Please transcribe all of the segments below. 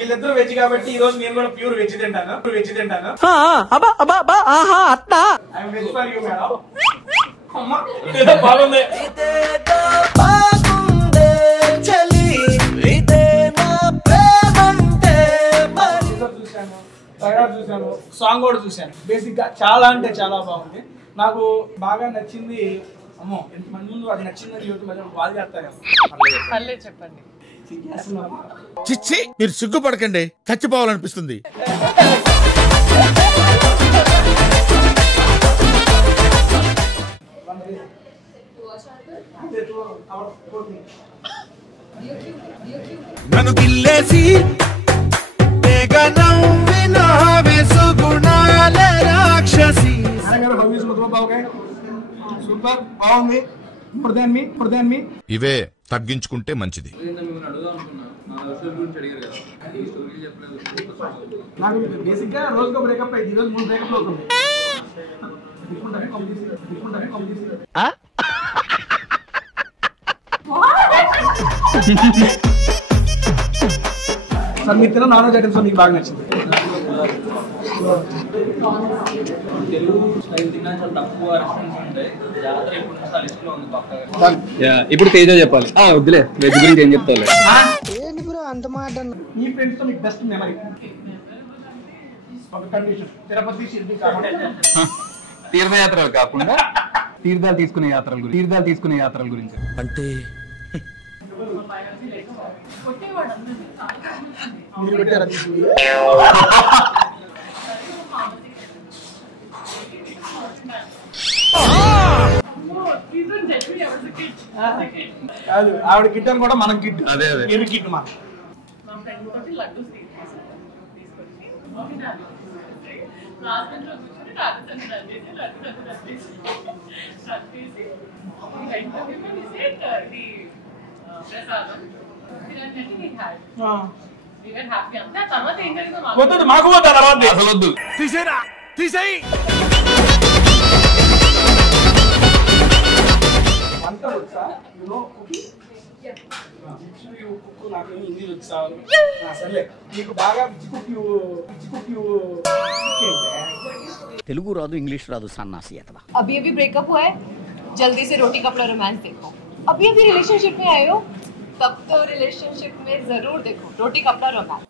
వీళ్ళిద్దరూ వెజ్ కాబట్టి ఈ రోజు నేను కూడా ప్యూర్ వెజ్ తింటాను. I'm veg for you madam. బాగుంది. చూసాను, సాంగ్ కూడా చూసాను. బేసిక్ గా చాలా అంటే చాలా బాగుంది. నాకు బాగా నచ్చింది. అమ్మో ఎంతమంది ముందు అది నచ్చిందని యూట్యూబ్ బాగా చేస్తారు. చెప్పండి. చిచ్చి మీరు సిగ్గుపడకండి, చచ్చిపోవాలనిపిస్తుంది. నన్ను గిల్లేసి సూపర్ బాగుంది. ఇవే తగ్గించుకుంటే మంచిది. నాకు బేసిక్ గా రోజుకో బ్రేకప్ అయింది. ఈరోజు 3 బ్రేకప్ అవుతుంది. సార్ మీరు తిన్న నాన్ వెజ్ ఐటమ్స్ మీకు బాగా నచ్చింది? ఇప్పుడు తేజ చెప్పాలి. వద్దులే, వెజ్ గురించి ఏం చెప్తావులే. మీ ఫ్రెండ్స్ తో మీకు బెస్ట్ మెమరీ ఒక కండిషన్ తిరుపతి షిర్డీ కాకుండా తీర్థయాత్రలు కాకుండా తీర్థాలు తీసుకునే యాత్రల గురించి అంటే కాదు, ఆవిడ కిట్ అని కూడా మనం కిట్. అదే ఏమి కిట్ మా వద్దు, మాకు వద్దు అసలు వద్దు. తీసేయి వంట వచ్చా? నాకు ఇంగ్లీష్ వచ్చా? సర్లే, నీకు బాగా తెలుగు రాదు, ఇంగ్లీష్ రాదు, సన్నాసి అతవా. अभी ब्रेकअप हुआ है, जल्दी से रोटी कपड़ा रोमांस देखो. अभी रिलेशनशिप में आए हो, तब तो रिलेशनशिप में जरूर देखो रोटी कपड़ा romance.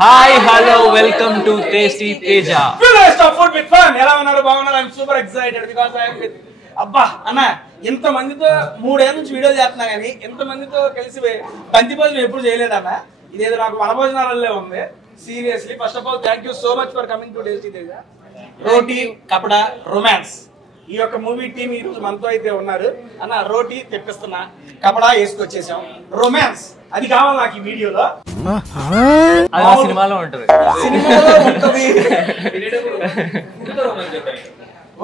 Hi hello welcome to tasty Teja. Food with fun. ఎలా ఉన్నారు? బాగున్నారు? I'm super excited because I'm with అబ్బా అన్న ఇంత మందితో 3 ఏళ్ళ నుంచి వీడియో చేస్తున్నా కానీ ఇంత మందితో కలిసి బంతి భోజనం ఎప్పుడు చేయలేదన్న. ఇదేదో నాకు వనభోజనాలలో ఉంది seriously. First of all thank you so much for coming to tasty Teja. Roti కపడా romance ఈ యొక్క మూవీ టీమ్ ఈ రోజు మనతో అయితే ఉన్నారు అన్న. రోటీ తెప్పిస్తున్నా, కపడా వేసుకొచ్చేసాం, రొమాన్స్ అది కావాలి నాకు ఈ వీడియోలో. సినిమాలో ఉంటది.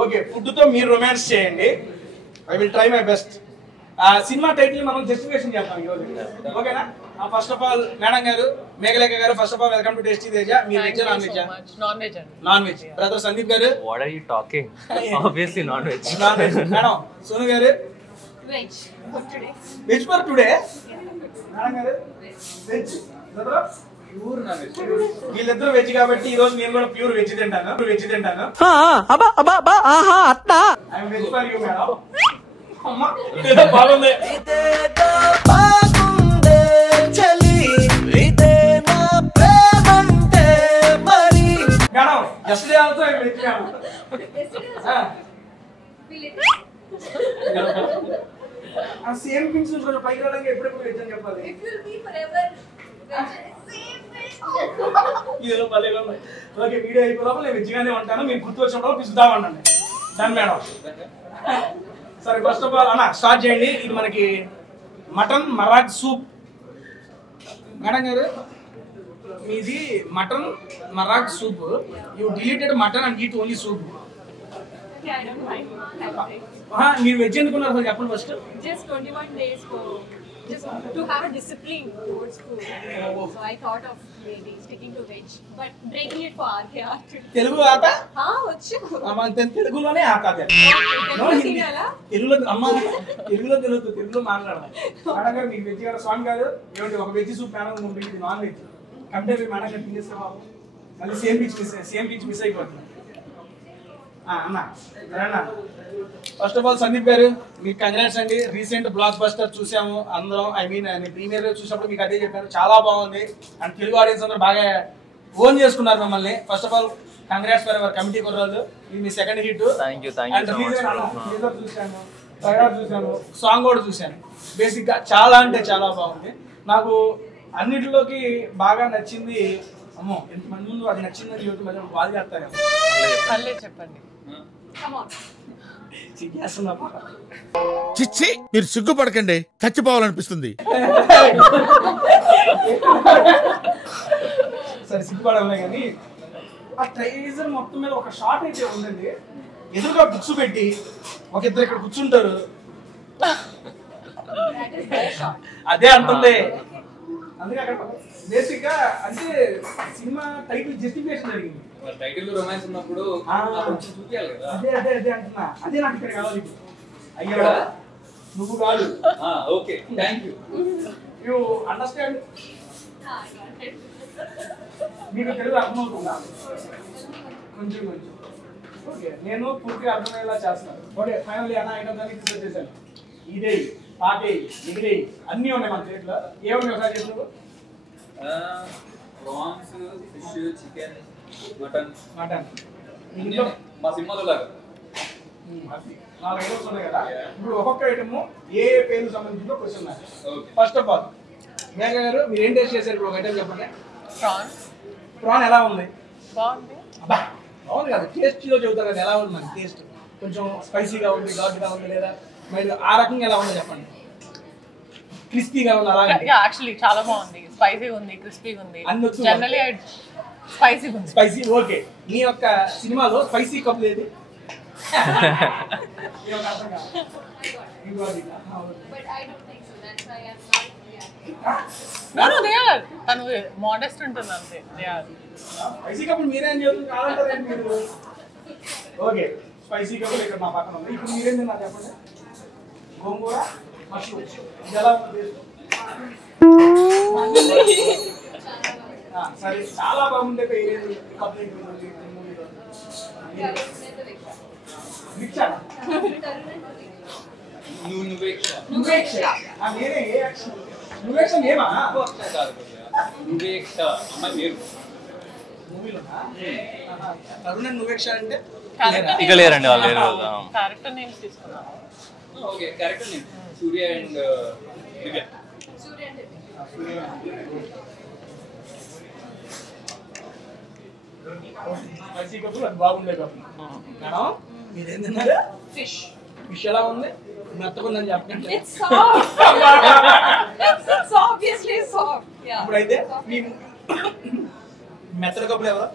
ఓకే, ఫుడ్ తో మీరు రొమాన్స్ చేయండి. I will try my best. Cinema title మనం జస్టిఫికేషన్ చేద్దాం ఈరోజు, ఓకేనా? ఫస్ట్ ఆఫ్ ఆల్ మేడం గారు, మేఘలేఖ గారు, first of all welcome to tasty Teja. మీరు veg non veg? Non veg. Brother Sandeep గారు, what are you talking? Obviously non veg. Non veg. Madam Sonu గారు, Veg for today. Veg for today. Madam గారు veg. Brother pure non veg. వీళ్ళిద్దరూ veg కాబట్టి ఈ రోజు నేను కూడా ప్యూర్ వెజ్ తింటాను. I'm veg for you madam. బాగుంది. మేడం ఎస్డే also I'm veg madam. Same things కొంచెం పైకి రావడానికి ఎప్పుడెప్పుడు వెజ్ అని చెప్పాలి. ఇదేదో భలేగా ఉంది. ఓకే, వీడియో అయిపోయినప్పుడు నేను వెజ్గానే ఉంటాను. మీరు గుర్తు వచ్చినప్పుడు పిలుద్దామనండి. Done madam. సరే ఫస్ట్ ఆఫ్ ఆల్ అన్న స్టార్ట్ చేయండి. ఇది మనకి మటన్ మరాగ్ సూప్. మేడం గారు మీది mutton marag soup. You deleted mutton and eat only soup. I don't mind. మీరు వెజ్ ఎందుకున్నారు సార్ చెప్పండి first. Just 21 days for just to have a discipline towards food. So I thought of maybe sticking to veg, but breaking it for RKR. Telugu ఆట हाँ వచ్చు. తెలుగులోనే ఆట అదే తెలుగులో అమ్మ తెలుగులో మాట్లాడాలి. మేడం గారు మీకు వెజ్ గారు స్వామి గారు ఏమిటి ఒక వెజ్ సూప్ మేడం ఇది నాన్ వెజ్ కంటే మేడం గారు తినేస్తాం మళ్ళీ సేమ్ పిచ్ మిస్ అయిపోతుంది. అన్న ఫస్ట్ ఆఫ్ ఆల్ సందీప్ గారు మీకు కంగ్రాట్స్ అండి. రీసెంట్ బ్లాక్ బస్టర్ చూసాము అందరం. ఐ మీన్ ప్రీమియర్ చూసినప్పుడు మీకు అదే చెప్పారు, చాలా బాగుంది అండ్ తెలుగు ఆడియన్స్ అందరూ బాగా ఓన్ చేసుకున్నారు మిమ్మల్ని. First of all congrats for hour committee కుర్రాళ్ళు. ఇది మీ సెకండ్ హిట్. చూసాను, సాంగ్ కూడా చూశాను. బేసిక్ గా చాలా అంటే చాలా బాగుంది. నాకు అన్నిటిలోకి బాగా నచ్చింది, అమ్మో ఎంతమంది ముందు అది నచ్చిందని యూట్యూబ్ మధ్య వాళ్ళు చేస్తారేమో చెప్పండి. చిచ్చి మీరు సిగ్గుపడకండి, చచ్చిపోవాలనిపిస్తుంది. సరే సిగ్గుపడలే కానీ ఆ ట్రైజర్ మొత్తం మీద ఒక షార్ట్ అయితే ఉందండి. ఎదురుగా బుక్స్ పెట్టి ఒక ఇద్దరు ఇక్కడ కూర్చుంటారు, అదే అంటుంది. అందుకే అక్కడ బేసిక్ గా అంటే సినిమా టైటిల్ జస్టిఫికేషన్ జరిగింది. టైటిల్ రొమాన్స్ ఉన్నప్పుడు చూపించాలి కదా. అదే అంటున్నా. అదే నాకు ఇక్కడ కావాలి. అయ్యా నువ్వు కాదు. Okay thank you. You understand? మీకు తెలుగు అర్థమవుతుందా? కొంచెం ఓకే, నేను పూర్తిగా అర్థమయ్యేలా చేస్తున్నాను. ఓకే ఫైనల్లీ అన్న ఐటమ్స్ అన్ని ప్రిపేర్ చేశాను. ఇదే పాటే ఎగిరే అన్నీ ఉన్నాయి మన చేతిలో. ఏమున్నాయి ఒకసారి చేతులు? Prawns, fish, chicken, mutton. మా సినిమాలో లాగా 4 ఐటమ్స్ ఉన్నాయి కదా. ఇప్పుడు ఒక్కొక్క ఐటమ్ ఏ పేరు సంబంధించిందో క్వశ్చన్ నాకు. ఫస్ట్ ఆఫ్ ఆల్ మేఘ గారు మీరు ఏం టేస్ట్ చేశారు? ఇప్పుడు ఒక ఐటమ్ చెప్పండి. ప్రాన్ ఎలా ఉంది? బాగుంది. అబ్బా బాగుంది కదా, టేస్ట్ లో చెబుతారు కదా ఎలా ఉంది. మనకి టేస్ట్ కొంచెం స్పైసీగా ఉంది, ఘాటుగా ఉంది, లేదా మరి ఆ రకంగా ఎలా ఉందో చెప్పండి. క్రిస్పీగా ఉంది అలాగే? యాక్చువల్లీ చాలా బాగుంది. స్పైసీ ఉంది, క్రిస్పీగా ఉంది. జనరల్లీ స్పైసీ ఉంది. Spicy okay. మీ యొక్క సినిమాలో స్పైసీ కప్ లేదు? తను మోడెస్ట్ ఉంటుంది అంతే. స్పైసీ కప్పులు మీరేం చెబుతుంది కావాలంటారు మీరు? ఓకే స్పైసీ కప్పులు ఇక్కడ మా పక్కన ఉంది. ఇప్పుడు మీరేం తిన్నా చెప్పండి. గోంగూర మష్రూమ్ ఇది ఎలా ఉంది? సరే చాలా బాగుండే పేరు కంప్లీట్ మూవీలో. నువ్వేక్ష అంటే ఇక లేరండి వాళ్ళు. క్యారెక్టర్ నేమ్స్ తీసుకున్నాను. Okay character name Surya and Divya. Spicy కప్పులు అది బాగుండే కప్పులు. మేడం మీరేం తిన్నారు? ఫిష్. ఫిష్ ఎలా ఉంది? మెత్తకుందని చెప్పండి. It's soft. It's obviously soft. Yeah. ఇప్పుడైతే మీ మెత్తల కప్పులు ఎవరు?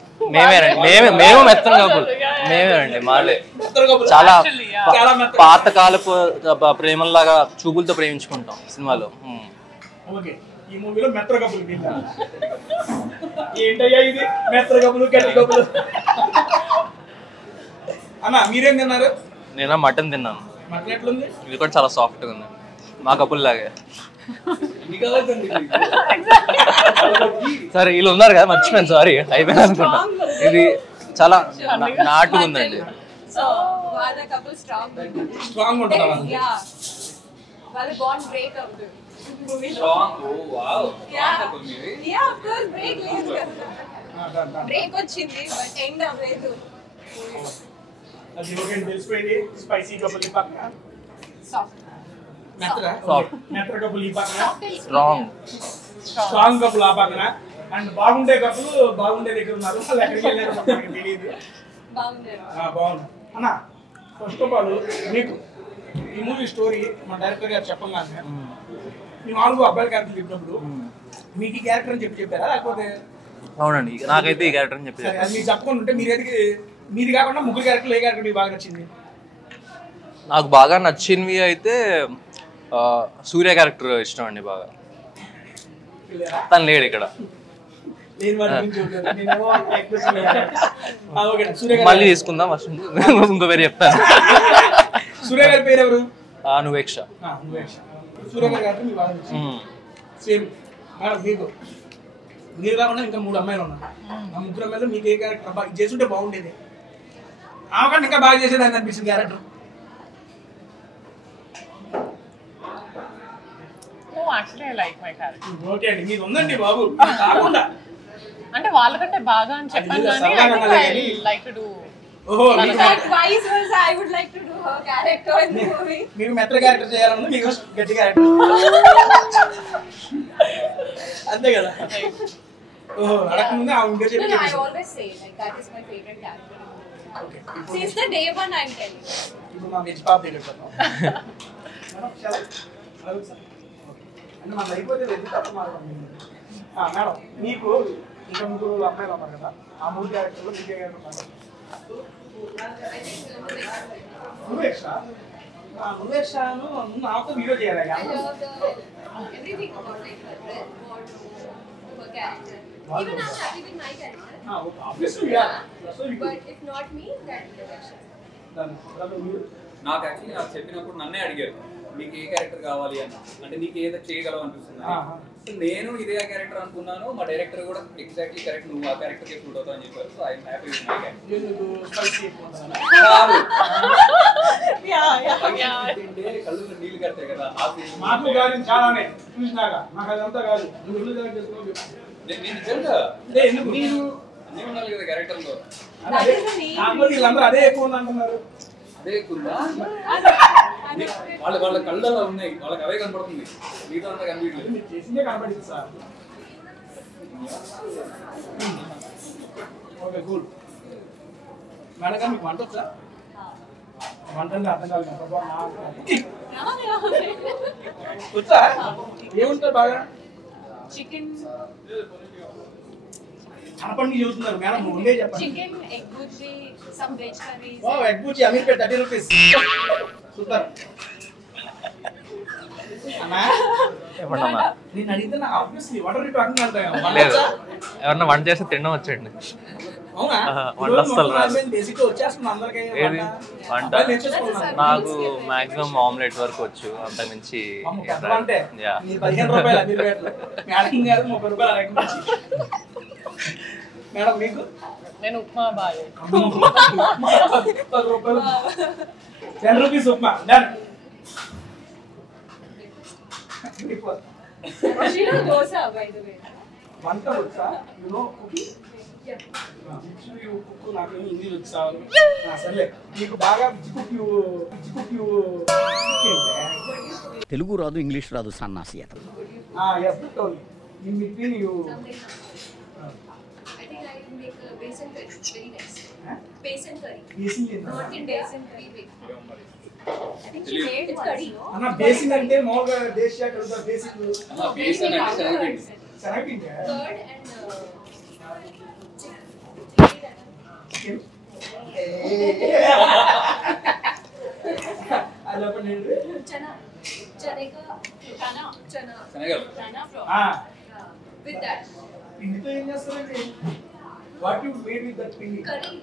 మేము మెత్తన కప్పులు మేమేనండి. మాలే మెత్తల కప్పులు చాలా చాలా మెత్తగా పాతకాలపు ప్రేమల్లాగా చూపులతో ప్రేమించుకుంటాం సినిమాలో. ఓకే ఈ మూవీలో మెత్తల కప్పులు తిన్నారు. ఏంటయ్యా ఇది మెత్తల కప్పులు గట్టి కప్పులు? అన్న మీరేం తిన్నారు? నేను మటన్ తిన్నాను. మటన్ ఎట్లుంది? ఇది కూడా చాలా సాఫ్ట్గా ఉంది, మా కప్పులు లాగే. సరే వీళ్ళు ఉన్నారు కదా, మర్చిపోయాను, సారీ అయిపోయింది అనుకుంటా. ఇది చాలా నాటుగా ఉందండి. So వాళ్ళ couple strong. స్ట్రాంగ్ ఉంటుందా? Yeah. వాళ్ళ bond break అవుతుంది. Strong. Oh wow. Yeah. Yeah, of course break లేదు కదా. బ్రేక్ వచ్చింది బట్ ఎండ్ అవ్వలేదు. అది ఓకే తెలిసిపోయింది. స్పైసీ కప్పులు ఈ పక్కన, సాఫ్ట్ మెత్తగా సాఫ్ట్, మెత్తల కప్పులు ఈ పక్కన, స్ట్రాంగ్ కప్పులు ఆ పక్కన, అండ్ బాగుండే కప్పులు బాగుండే దగ్గర ఉన్నారు. వాళ్ళు ఎక్కడికి వెళ్ళారు మనకి తెలియదు. బాగుంది. బాగుంది అన్న. ఫస్ట్ ఆఫ్ ఆల్ మీకు ఈ మూవీ స్టోరీ మా డైరెక్టర్ గారు చెప్పగానే మీ 4 అబ్బాయిల క్యారెక్టర్ చెప్పినప్పుడు మీకు ఈ క్యారెక్టర్ అని చెప్పారా లేకపోతే? అవునండి, నాకైతే ఈ క్యారెక్టర్ అని చెప్పారు. అది మీకు చెప్పకుండా ఉంటే మీది కాకుండా ముగ్గురు క్యారెక్టర్లు ఏ క్యారెక్టర్ మీకు బాగా నచ్చింది? నాకు బాగా నచ్చినవి అయితే సూర్య క్యారెక్టర్ ఇష్టం అండి బాగా. తను లేడు ఇక్కడ. మళ్ళీ తీసుకుందాం ఫస్ట్. ఇంకో పేరు చెప్తాను. సూర్య గారి పేరు ఎవరు? నువేక్ష. సూర్య గారు సేమ్ మేడం. మీరు కాకుండా ఇంకా 3 అమ్మాయిలు ఉన్నారు. ఆ 3 అమ్మాయిలు మీకు ఏ క్యారెక్టర్ బాగా చేస్తుంటే బాగుండేది? ఆమెకంటే ఇంకా బాగా చేసేది అని అనిపించింది character. Actually, I like my character. Okay అండి, మీరు ఉందండి బాబు కాకుండా. అంటే వాళ్ళకంటే బాగా అని చెప్పాను కానీ I like to do. ఓహో, But vice versa, I would like to do her character in the movie. మీకు మెత్త క్యారెక్టర్ చేయాలన్నా మీకు గట్టి క్యారెక్టర్ అంతే కదా. ఓహో, అడగకముందే ఆ ఇంకా No, చెప్పి I always say like that is my favorite character. Okay. Since the day one, I'm telling you. ఇప్పుడు మా మెచ్చి పాప దగ్గర మేడం చాలా అంటే మన అయిపోతే వెళ్ళి తప్ప మేడం మీకు ఇంకా 3 అమ్మాయిలు ఉన్నారు కదా, ఆ 3 క్యారెక్టర్లో మీకు ఏ క్యారెక్టర్ ఉన్నారు? నువ్వేక్షను నాతో వీడియో చేయాలి. I love everything about like her dress, her character. Even I'm happy with my character. Obviously, yeah. But if not me, that is the question. నాకు యాక్చువల్లీ నాకు చెప్పినప్పుడు నన్నే అడిగారు మీకు ఏ క్యారెక్టర్ కావాలి అని, అంటే నీకు ఏదో చేయగలవు అనిపిస్తుంది. నేను ఇదే క్యారెక్టర్ అనుకున్నాను. మా డైరెక్టర్ కూడా ఎగ్జాక్ట్లీ కరెక్ట్, నువ్వు ఆ క్యారెక్టర్ కి సూట్ అవుతావు అని చెప్పారు. So I'm happy with my character. కళ్ళు నీళ్ళు కడతాయి కదా, మాకు కాదు చాలానే చూసినాక నాకు అదంతా కాదు. నేను నిజంగా ఎందుకు నేను అన్నీ ఉండాలి కదా క్యారెక్టర్ లో. వీళ్ళందరూ అదే ఎక్కువ ఉంది అంటున్నారు. అదే ఎక్కువ వాళ్ళ కళ్ళలో ఉన్నాయి, వాళ్ళకి అవే కనపడుతుంది, మిగతా అంతా కనిపించలేదు. చేసిందే కనపడింది సార్. Okay cool. మేడం గారు మీకు వంట వచ్చా? వంట అంటే అర్థం కాదు వచ్చా? ఏముంటారు బాగా? Chicken. చాపండి చూస్తున్నారు మేడం, ఉండే చెప్పండి. Chicken, egg bhurji, some veg curries. ఓ egg bhurji Ameerpet 30 rupees. Super. అన్నా చెప్పండమ్మా. నేను అడిగితే నాకు obviously what are you talking అంతా లేదు, ఎవరన్నా వంట చేస్తే తినడం వచ్చండి. అవునా? వంట అస్సలు రాదు. బేసిక్ వచ్చేస్తుంది అందరికీ ఏది వంట? నాకు మాక్సిమం ఆమ్లెట్ వరకు వచ్చు, అంతకుమించి అంటే మీరు 15 రూపాయలు అమీర్పేటలో, మేడం గారు 30 రూపాయలు అడగండి. మేడం మీకు? నేను ఉప్మా బాగా 10 రూపాయలు 10 rupees upma done. She knows dosa, by the way. వంట వచ్చా? You know cooking? నాకు ఇంగ్లీష్ వచ్చా? సర్లే, మీకు బాగా తెలుగు రాదు, ఇంగ్లీష్ రాదు, సన్నాసి అతను. In between you. I think I will make a basin curry. Very nice. Basin curry. Not in basin curry. I think she made it's curry. అన్న బేసిన్ అంటే మామూలుగా దేశీయ కలుగుతా బేసిక్. బేసిన్ అంటే శనగపిండి. శనగపిండి. Curd and chicken. అలా పనేంటి? Chana. Chana from. With that. పిండితో ఏం చేస్తారండి? What you made with that పిండి? Curry.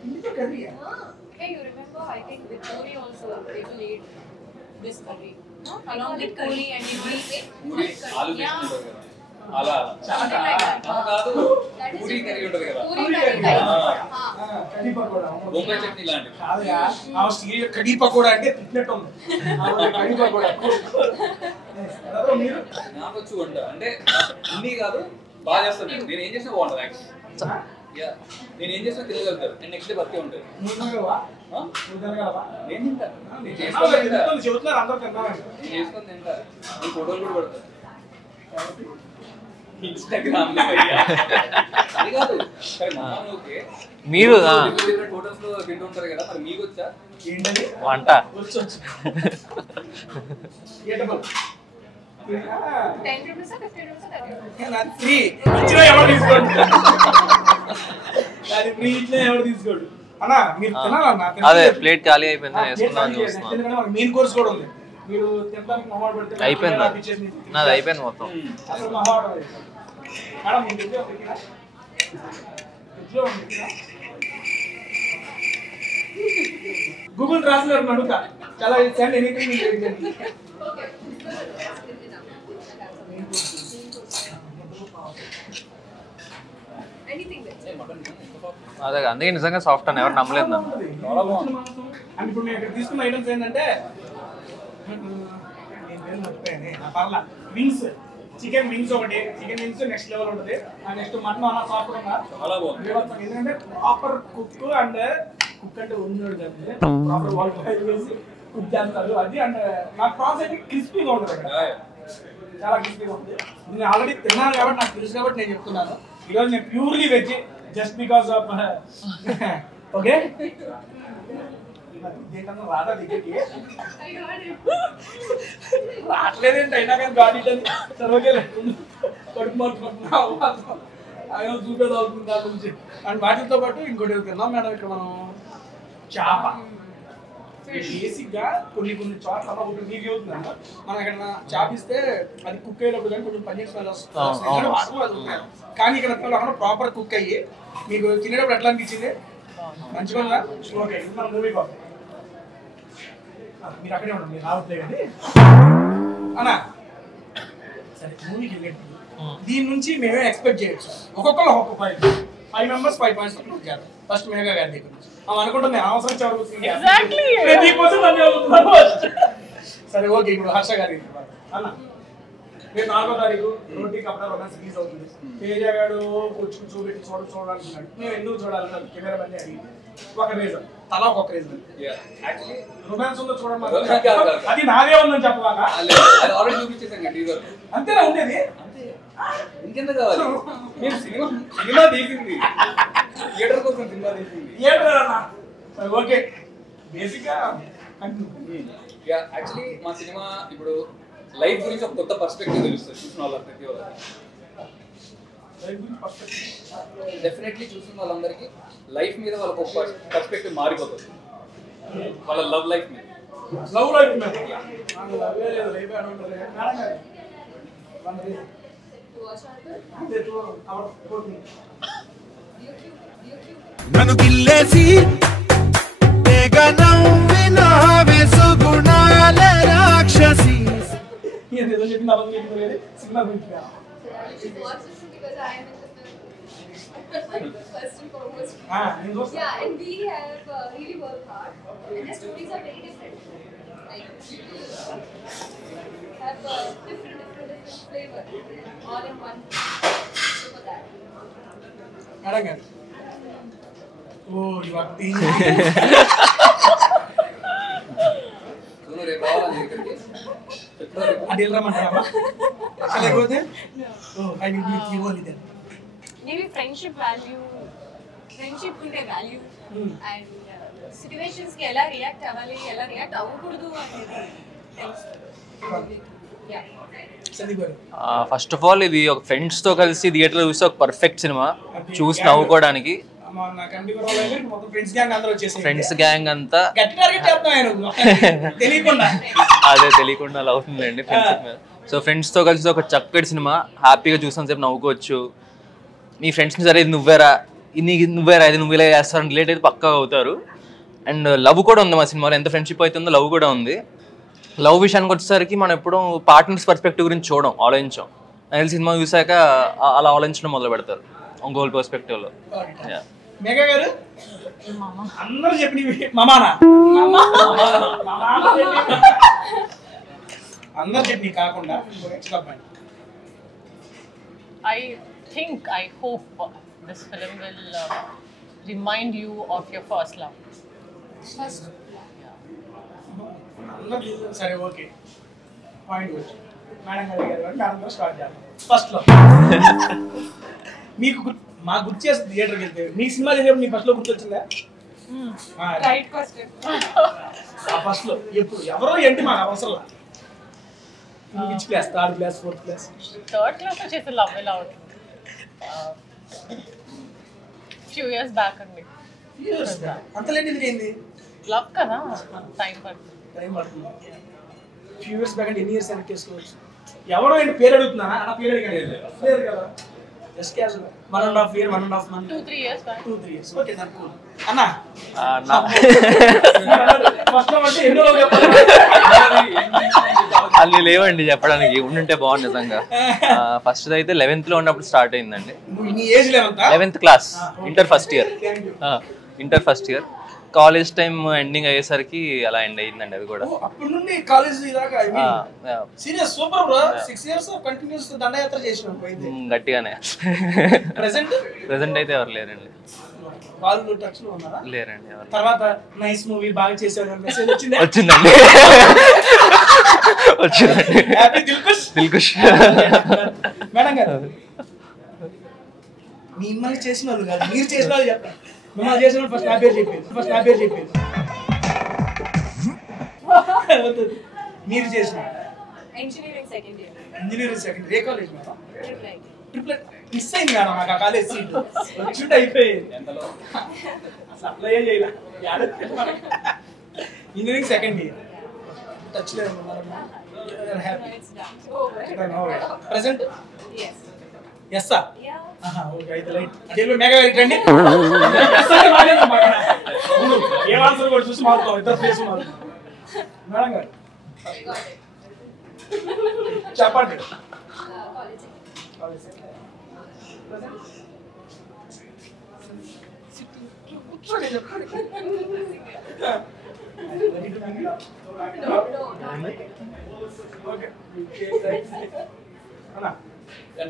పిండితో curry. Hey, you remember? I think with puri also people eat this curry. Along with puri and idli. Puri ఆలు తీసుకుంటారు కదా, అలా Something like that. కాదు, పూరి కర్రీ ఉంటుంది కదా, Puri curry type. Curry pakoda. Bombay chutney లాంటివి. కాదుగా, ఆ స్టీల్ కర్రీ పకోడా అంటే తిట్టినట్టు ఉంది. కర్రీ పకోడా. అదో మీరు నాకు వచ్చి వంట అంటే అన్నీ కాదు, బాగా చేస్తాను. నేను ఏం చేసినా బాగుంటుంది యాక్చువల్లీ. నేను ఏం చేసినా తినగలుగుతారు, నేను నెక్స్ట్ డే బతికే ఉంటుంది. నేను తింటాను, నేను చేసుకొని చెబుతున్నారు అందరూ తిన్నాను. నేను చేసుకొని తింటా, నేను ఫోటోలు కూడా పెడతాను ఇన్స్టాగ్రామ్ లో. అది కాదు, సరే మా ఓకే, మీరు డిఫరెంట్ హోటల్స్ లో తింటూ ఉంటారు కదా, మరి మీకు వచ్చా ఏంటది వంట? వచ్చు. ఏటబల్ 10 rupees or 15 rupees? నాది ఫ్రీ ఇచ్చినా ఎవరు తీసుకోండి. నాది ఫ్రీ ఇచ్చినా ఎవరు తీసుకోండి. అన్నా మీరు తినాలన్నా? అదే ప్లేట్ ఖాళీ అయిపోయింది, వేసుకుందాం అని చూస్తున్నాను. ఎందుకంటే మనకి మెయిన్ కోర్స్ కూడా ఉంది. మీరు తినడానికి మొహమాట పడితే అయిపోయింది నాది అయిపోయింది మొత్తం. అసలు మొహమాట మేడం మీకు ఎట్లా గూగుల్ ట్రాన్స్లేటర్ అడుగుతా చాలా సెండ్ ఎనీథింగ్ Anything that's అదే అందుకే నిజంగా సాఫ్ట్ అని ఎవరు నమ్మలేదు నన్ను. అంటే ఇప్పుడు నేను ఇక్కడ తీసుకున్న ఐటమ్స్ ఏంటంటే పర్లా వింగ్స్ చికెన్ వింగ్స్ ఒకటి చికెన్ వింగ్స్ నెక్స్ట్ లెవెల్ ఉంటుంది నెక్స్ట్ మటన్ అన్న సాఫ్ట్ ఉన్నా ఎందుకంటే ప్రాపర్ కుక్ అండ్ కుక్ అంటే ఉన్నాడు కదండి ప్రాపర్ వాల్ వేసి కుక్ చేస్తారు అది అండ్ నాకు ప్రాసెస్ అయితే క్రిస్పీగా ఉంటుంది అక్కడ చాలా క్రిస్పీగా ఉంది నేను ఆల్రెడీ తిన్నాను కాబట్టి నాకు తెలుసు కాబట్టి నేను చెప్తున్నాను ఈరోజు నేను purely veg just because of okay రాదా దగ్గరికి రావట్లేదేంటి అయినా కానీ గాడి సరే ఓకే కడుపు మాట్లాడుతున్నా ఆయన చూపేది అవుతుంది దాని నుంచి అండ్ వాటితో పాటు ఇంకోటి తిన్నాం మేడం ఇక్కడ మనం చేప బేసిక్గా కొన్ని చోట్ల ఒకటి నీకు అవుతుందంట మనం ఎక్కడన్నా చేపిస్తే అది కుక్ అయ్యేటప్పుడు కానీ కొంచెం పన్నీర్ స్మెల్ వస్తుంది కానీ ఇక్కడ అక్కడ ప్రాపర్ కుక్ అయ్యి మీకు తినేటప్పుడు ఎట్లా అనిపించింది మంచిగా ఉందా ఓకే మన మూవీ బాబు మీరు అక్కడే ఉండండి మీరు రావట్లే కానీ అన్నా సరే మూవీకి వెళ్ళేటప్పుడు దీని నుంచి మేమే ఎక్స్పెక్ట్ చేయొచ్చు ఒక్కొక్కరు ఒక్కొక్క 5 మెంబర్స్ 5 పాయింట్స్ చేయాలి ఫస్ట్ మేఘా గారి దగ్గర నుంచి అనుకుంటుంది అవసరం సరే ఓకే ఇప్పుడు హర్ష గారి అన్న రేపు 4వ తారీఖు రోటీ కపడా రొమాన్స్ రిలీజ్ అవుతుంది తేజ గారు కూర్చు చూపెట్టి చూడాలనుకున్నాడు మేము ఎందుకు చూడాలన్నాడు కెమెరా బండి అడిగి ఒక రీజన్ తలా ఒక రీజన్ రొమాన్స్ ఉందో చూడడం అది నాదే ఉందని చెప్పవాలా అంతేనా ఉండేది ఇంకెంత కావాలి మేము సినిమా తీసింది థియేటర్ కోసం సినిమా తీసింది థియేటర్ అన్న సరే ఓకే బేసిక్గా యాక్చువల్లీ మా సినిమా ఇప్పుడు లైఫ్ గురించి ఒక కొత్త పర్స్పెక్టివ్ తెలుస్తుంది చూసిన వాళ్ళ ప్రతి వాళ్ళకి డెఫినెట్లీ చూసిన వాళ్ళందరికీ లైఫ్ మీద వాళ్ళకి ఒక పర్స్పెక్టివ్ మారిపోతుంది వాళ్ళ లవ్ లైఫ్ మీద నన్ను గిల్లేసి రాక్షసి ఏదో చెప్పింది అబద్ధం చెప్పింది సినిమా గురించి first and foremost. Yeah, and we have really worked hard. And the stories are very different. Like have different flavor all in one. So for that. Madam, oh, you are being. Adil Raman, shall I go there? Oh, I will meet you only then. Maybe friendship ఉంటే value and situations కి ఎలా react అవ్వాలి ఎలా react అవ్వకూడదు అనేది first of all ఇది ఒక friends తో కలిసి థియేటర్ చూస్తే ఒక పర్ఫెక్ట్ సినిమా చూసి నవ్వుకోవడానికి ఫ్రెండ్స్ గ్యాంగ్ అంతా అదే తెలియకుండా అలా అవుతుందండి ఫ్రెండ్షిప్ మీద. సో ఫ్రెండ్స్ తో కలిసి ఒక చక్కటి సినిమా హ్యాపీగా చూసాను సేపు నవ్వుకోవచ్చు. మీ ఫ్రెండ్స్ని సరే ఇది నువ్వేరా ఇది నువ్వు ఇలా చేస్తారని రిలేట్ అయితే పక్కా అవుతారు. అండ్ లవ్ కూడా ఉంది మా సినిమాలో, ఎంత ఫ్రెండ్షిప్ అవుతుందో లవ్ కూడా ఉంది. లవ్ విషయానికి వచ్చేసరికి మనం ఎప్పుడూ పార్ట్నర్స్ పర్స్పెక్టివ్ గురించి ఆలోచించాం. నాకు సినిమా చూసాక అలా ఆలోచించడం మొదలు పెడతారు ఇంకోల్ పర్స్పెక్టివ్లో. మేఘా గారు అందరూ చెప్పి మామానా అందరూ చెప్పి కాకుండా I hope this film will remind you of your first love. సరే ఓకే పాయింట్ మేడం గారు మేడం స్టార్ట్ చేద్దాం. ఫస్ట్ లో మీకు మాకు గుర్తు చేస్తుంది థియేటర్కి వెళ్తే మీ సినిమా చేసేప్పుడు మీ ఫస్ట్ లో గుర్తొచ్చిందా? ఫస్ట్ లో ఎప్పుడు ఎవరో ఏంటి మాకు అవసరం which class? Third class, fourth class? Third class లో చేసే లవ్ ఎలా అవుతుంది? ఫ్యూ ఇయర్స్ బ్యాక్ అండి. అంత లేట్ ఇది ఏంది లవ్ కదా, టైం పడుతుంది. ఫ్యూ ఇయర్స్ బ్యాక్ అంటే ఎన్ని ఇయర్స్ వెనక్కి వేసుకోవచ్చు? ఎవరో ఏంటి పేరు అడుగుతున్నానా? అన్న పేరు అడిగాను లేదు కదా, just casual 1.5 year 1.5 month 2-3 years back. 2-3 years okay that cool. అన్న ఫస్ట్ లో అంటే ఎన్నో అన్ని లేవండి చెప్పడానికి, ఉండుంటే బాగుంది నిజంగా. ఫస్ట్ అయితే 11th లో ఉన్నప్పుడు స్టార్ట్ అయిందండి. నీ age 11th class, inter first year. College time ending అయ్యేసరికి అలా ఎండ్ అయ్యిందండి అది కూడా. అప్పటి నుండి కాలేజ్ దాకా serious super bro. 6 years continuous దండయాత్ర చేసినాం గట్టిగానే. ప్రెసెంట్ అయితే ఎవరు లేరండి. వాళ్ళు టచ్ లో ఉన్నారా? లేరండి ఎవరు. తర్వాత నైస్ మూవీ బాగా చేశారు మెసేజ్ వచ్చింది. వచ్చిందండి. హ్యాపీ దిల్కుష్ మేడం గారు, మిమ్మల్ని చేసిన వాళ్ళు కాదు, మీరు చేసిన వాళ్ళు చెప్పండి. మిమ్మల్ని చేసిన ఫస్ట్ నా పేరు చెప్పేది. మీరు చేసిన ఇంజనీరింగ్ సెకండ్ ఇయర్. ఏ కాలేజ్ మేడం? ట్రిప్లెట్ మిస్ అయింది మేడం నాకు ఆ కాలేజ్ సీట్. వచ్చుంటే అయిపోయింది. అసలు అప్లై చేయలే. Engineering second year. టచ్ లేదు ప్రెసెంట్. Yes sir. ఓకే అయితే లైట్ అదేలో మెగా రండి. ఏ ఆన్సర్ కూడా చూసి మారుతాం, ఇద్దరు ఫేస్ మారుతాం. మేడం గారు చెప్పండి.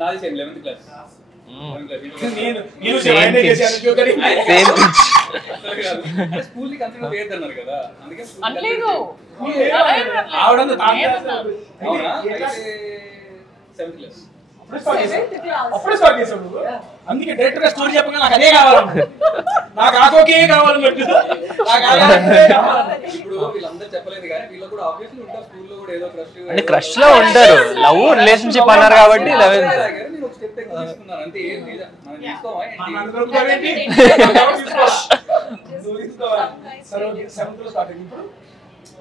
నాది సేమ్ 11th క్లాస్. స్కూల్ ని కన్సిడర్ చేయొద్దన్నారు కదా, అందుకే అనలేదు. ఆవిడంతా అవునా? అయితే 7th క్లాస్. అప్పుడే స్టార్ట్ చేసావు నువ్వు. అందుకే డైరెక్టర్ గా స్టోరీ చెప్పగా నాకు అదే కావాలన్నా, నాకు ఆకోకే కావాలన్నట్టు. ఇప్పుడు వీళ్ళందరూ చెప్పలేదు కానీ వీళ్ళు కూడా ఆబ్వియస్లీ ఉంటారు స్కూల్లో కూడా ఏదో క్రష్ అంటే క్రష్ లో ఉంటారు. లవ్ రిలేషన్షిప్ అన్నారు కాబట్టి 11th. నేను ఒక స్టెప్ ఎక్కువ తీసుకున్నాను అంతే. ఏం లేదా మనం తీసుకోవా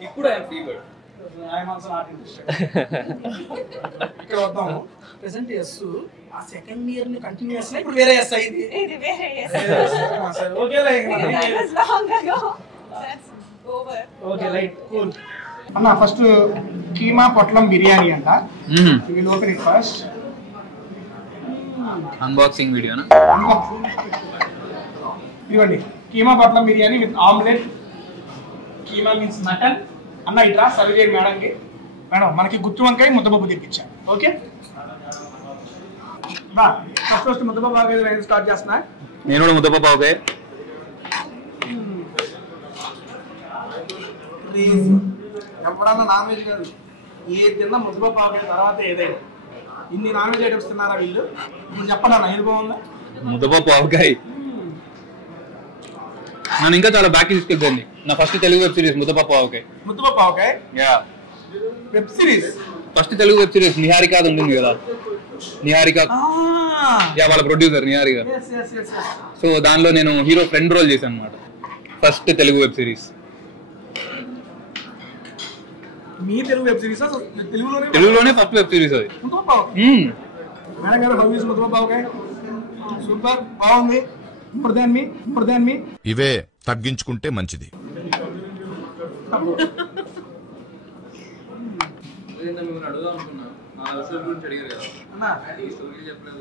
ఇప్పుడు ఐఎమ్ ఫ్రీ బర్డ్. ఇక్కడ వద్దాము. Present as a second year ని కంటిన్యూస్ ఇప్పుడు వేరే ఎస్ అయింది. Okay right cool. అన్న ఫస్ట్ కీమా పొట్లం బిర్యానీ అంట. Will open it first. అన్బాక్సింగ్ వీడియోనా? ఇవ్వండి keema potlam biryani with omelette. Keema means mutton. అన్న ఇట్రా సర్వ్ చేయండి మేడంకి. మేడం మనకి గుత్తి వంకాయ ముద్దపప్పు తెప్పించాను. ఓకే ఫస్ట్ ముద్దపప్పు ఆవకాయ స్టార్ట్ చేస్తున్నా. నేను కూడా ముద్దపప్పు ఆవకాయ. ఎప్పుడన్నా నాన్ వెజ్ కాదు, ఏది తిన్నా ముద్దపప్పు ఆవకాయ తర్వాత ఏదైనా. ఇన్ని నాన్ వెజ్ ఐటమ్స్ తిన్నారా వీళ్ళు? ఇప్పుడు చెప్పండి అన్న ఏది బాగుందా? ముద్దపప్పు ఆవకాయ నన్ను ఇంకా చాలా బ్యాక్ తీసుకెళ్తుంది. నా first Telugu web series Muddapappu Avakaya. Muddapappu Avakaya web series. First Telugu web series Niharika అది ఉంటుంది కదా, నిహారిక వాళ్ళ ప్రొడ్యూసర్ నిహారిక. సో దానిలో నేను హీరో ఫ్రెండ్ రోల్ చేశాను అనమాట. First Telugu web series. మీ తెలుగు వెబ్ సిరీస్ తెలుగులోనే ఫస్ట్ వెబ్ సిరీస్ అది. మేడం గారు how is Muddapappu Avakaya? Super బాగుంది. ఇవే తగ్గించుకుంటే మంచిది. మిమ్మల్ని అడుగుదాం అనుకున్నా, నా అసలు గురించి అడిగారు కదా, ఈ స్టోరీ చెప్పలేదు.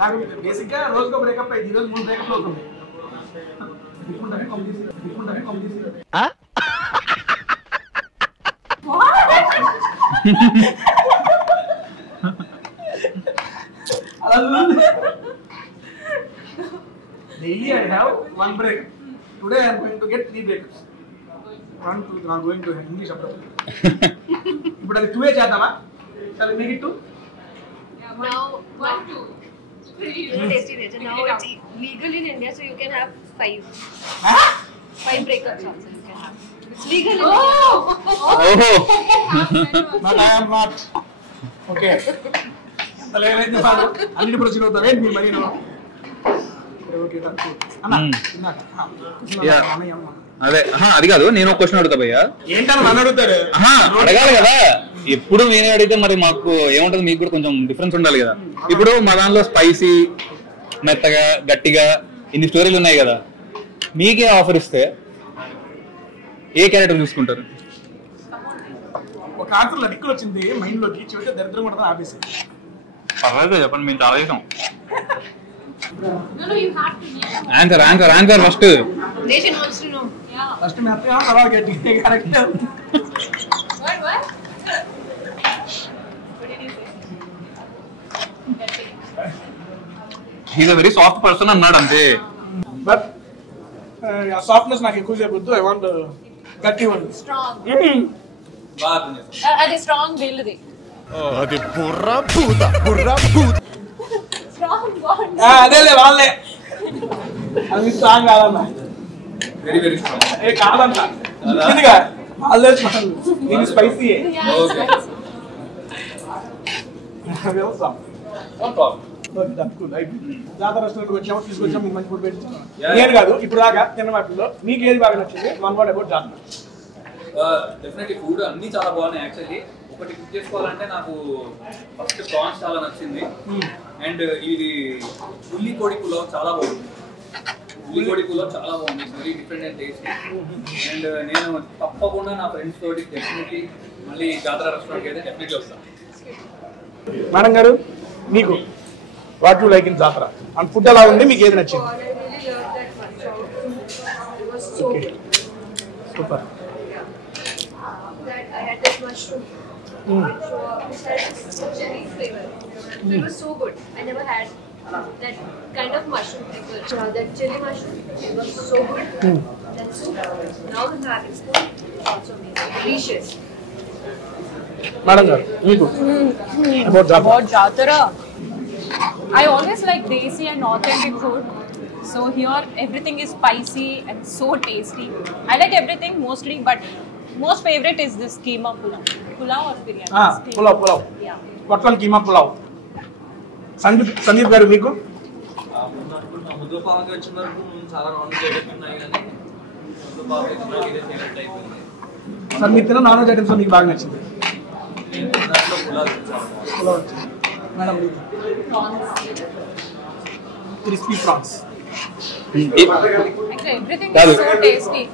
నాకు బేసిక్గా రోజుకో బ్రేకప్ అయింది. ఈరోజు 3 బ్రేకప్ అవుతుంది. Daily I have 1 break. Today I am going to get 3 breaks. 1, 2, I am going to English approach. But I 2 చేద్దామా? Shall we make it 2? Now 1, 2, 3. Tasty nature. Now it's legal in India, so you can have 5. 5 breakups also you can have. It's legal in India. But I am not. Okay. అన్నిటి proceed అవుతారే మీరు మరి. Okay అన్న అదే అది కాదు, నేను ఒక question అడుగుతా భయ్యా. ఏంటని నన్ను అడుగుతారు? అడగాలి కదా, ఎప్పుడు నేనే అడిగితే మరి మాకు ఏముంటది, మీకు కూడా కొంచెం డిఫరెన్స్ ఉండాలి కదా. ఇప్పుడు మా దానిలో స్పైసీ, మెత్తగా, గట్టిగా ఇన్ని స్టోరీలు ఉన్నాయి కదా, మీకే ఆఫర్ ఇస్తే ఏ క్యారెక్టర్ చూసుకుంటారు? ఒక ఆన్సర్ లడిక్కులు వచ్చింది మైండ్ లోకి, చివరికి దరిద్రం కూడా ఆపేసి. పర్వాలేదు చెప్పండి, మేము చాలా చేసాం. No, you have to know. Anchor first. Deshin wants to know. Yeah. First మెత్తగా తర్వాత గట్టిగా. Correct. What? What did you say? He's a very soft person అన్నాడు అంతే. బట్ ఆ సాఫ్ట్నెస్ నాకు ఎక్కువ చేయకూడదు. ఐ వాంట్ గట్టి వన్. Strong. బాగా అర్థం చేస్తాను. అది strong వీళ్ళది. అది బుర్రా భూత. Strong bond. అదేలే వాళ్ళే. అది స్ట్రాంగ్ కాదన్నా. Very very strong. కాదన్నా ఇదిగా వాళ్ళే స్ట్రాంగ్. ఇది spicy. Yeah. Okay. No problem. Jathara రెస్టారెంట్కి వచ్చాము, తీసుకొచ్చాము, మీకు మంచి ఫుడ్ పెట్టించాము. నేను కాదు ఇప్పుడు దాకా తిన్న వాటిలో మీకు ఏది బాగా నచ్చింది? వన్ వర్డ్ అబౌట్ జాతర. డెఫినెట్లీ ఫుడ్ అన్ని చాలా బాగున్నాయి. యాక్చువల్లీ ఒకటి కుక్ చేసుకోవాలంటే నాకు ఫస్ట్ ప్రాన్స్ చాలా నచ్చింది. అండ్ ఇది ఉల్లి కోడి పులావ్ చాలా బాగుంది. ఉల్లి కోడి పులావ్ చాలా బాగుంది. Very different and tasty. And నేను తప్పకుండా నా ఫ్రెండ్స్ తోటి డెఫినెట్లీ మళ్ళీ జాతర రెస్టారెంట్కి అయితే డెఫినెట్లీ వస్తాను. మేడం గారు, మీకు వాట్ యు లైక్ ఇన్ జాతర అండ్ ఫుడ్ ఎలా ఉంది, మీకు ఏది నచ్చింది? I really loved that mushroom. It was so good. Super. That I had that mushroom. So it had this chili flavor. It was so good. I never had that kind of mushroom flavor. That chili mushroom, it was so good. That soup. Now I'm having spoon. Also amazing. Delicious. Madam గారు, మీకు about జాతర. About Jatara, I always like desi and authentic food. So here everything is spicy and so tasty. I like everything mostly, but most favorite is this keema pulao. Pulao or biryani? Pulao. Yeah. పొట్లం కీమా పులావ్. సందీప్ గారు, మీకు? ముద్దు పావుకి వచ్చిన వరకు చాలా non veg items ఉన్నాయి, కానీ ముద్దు పావు అయితే నాకు ఇదే ఫేవరెట్ అయిపోయింది. సార్, మీరు తిన్న నాన్ వెజ్ ఐటమ్స్ మీకు బాగా నచ్చింది? దాంట్లో పులావ్ పులావ్ వచ్చింది. Madam, crispy prawns. Actually everything is so tasty.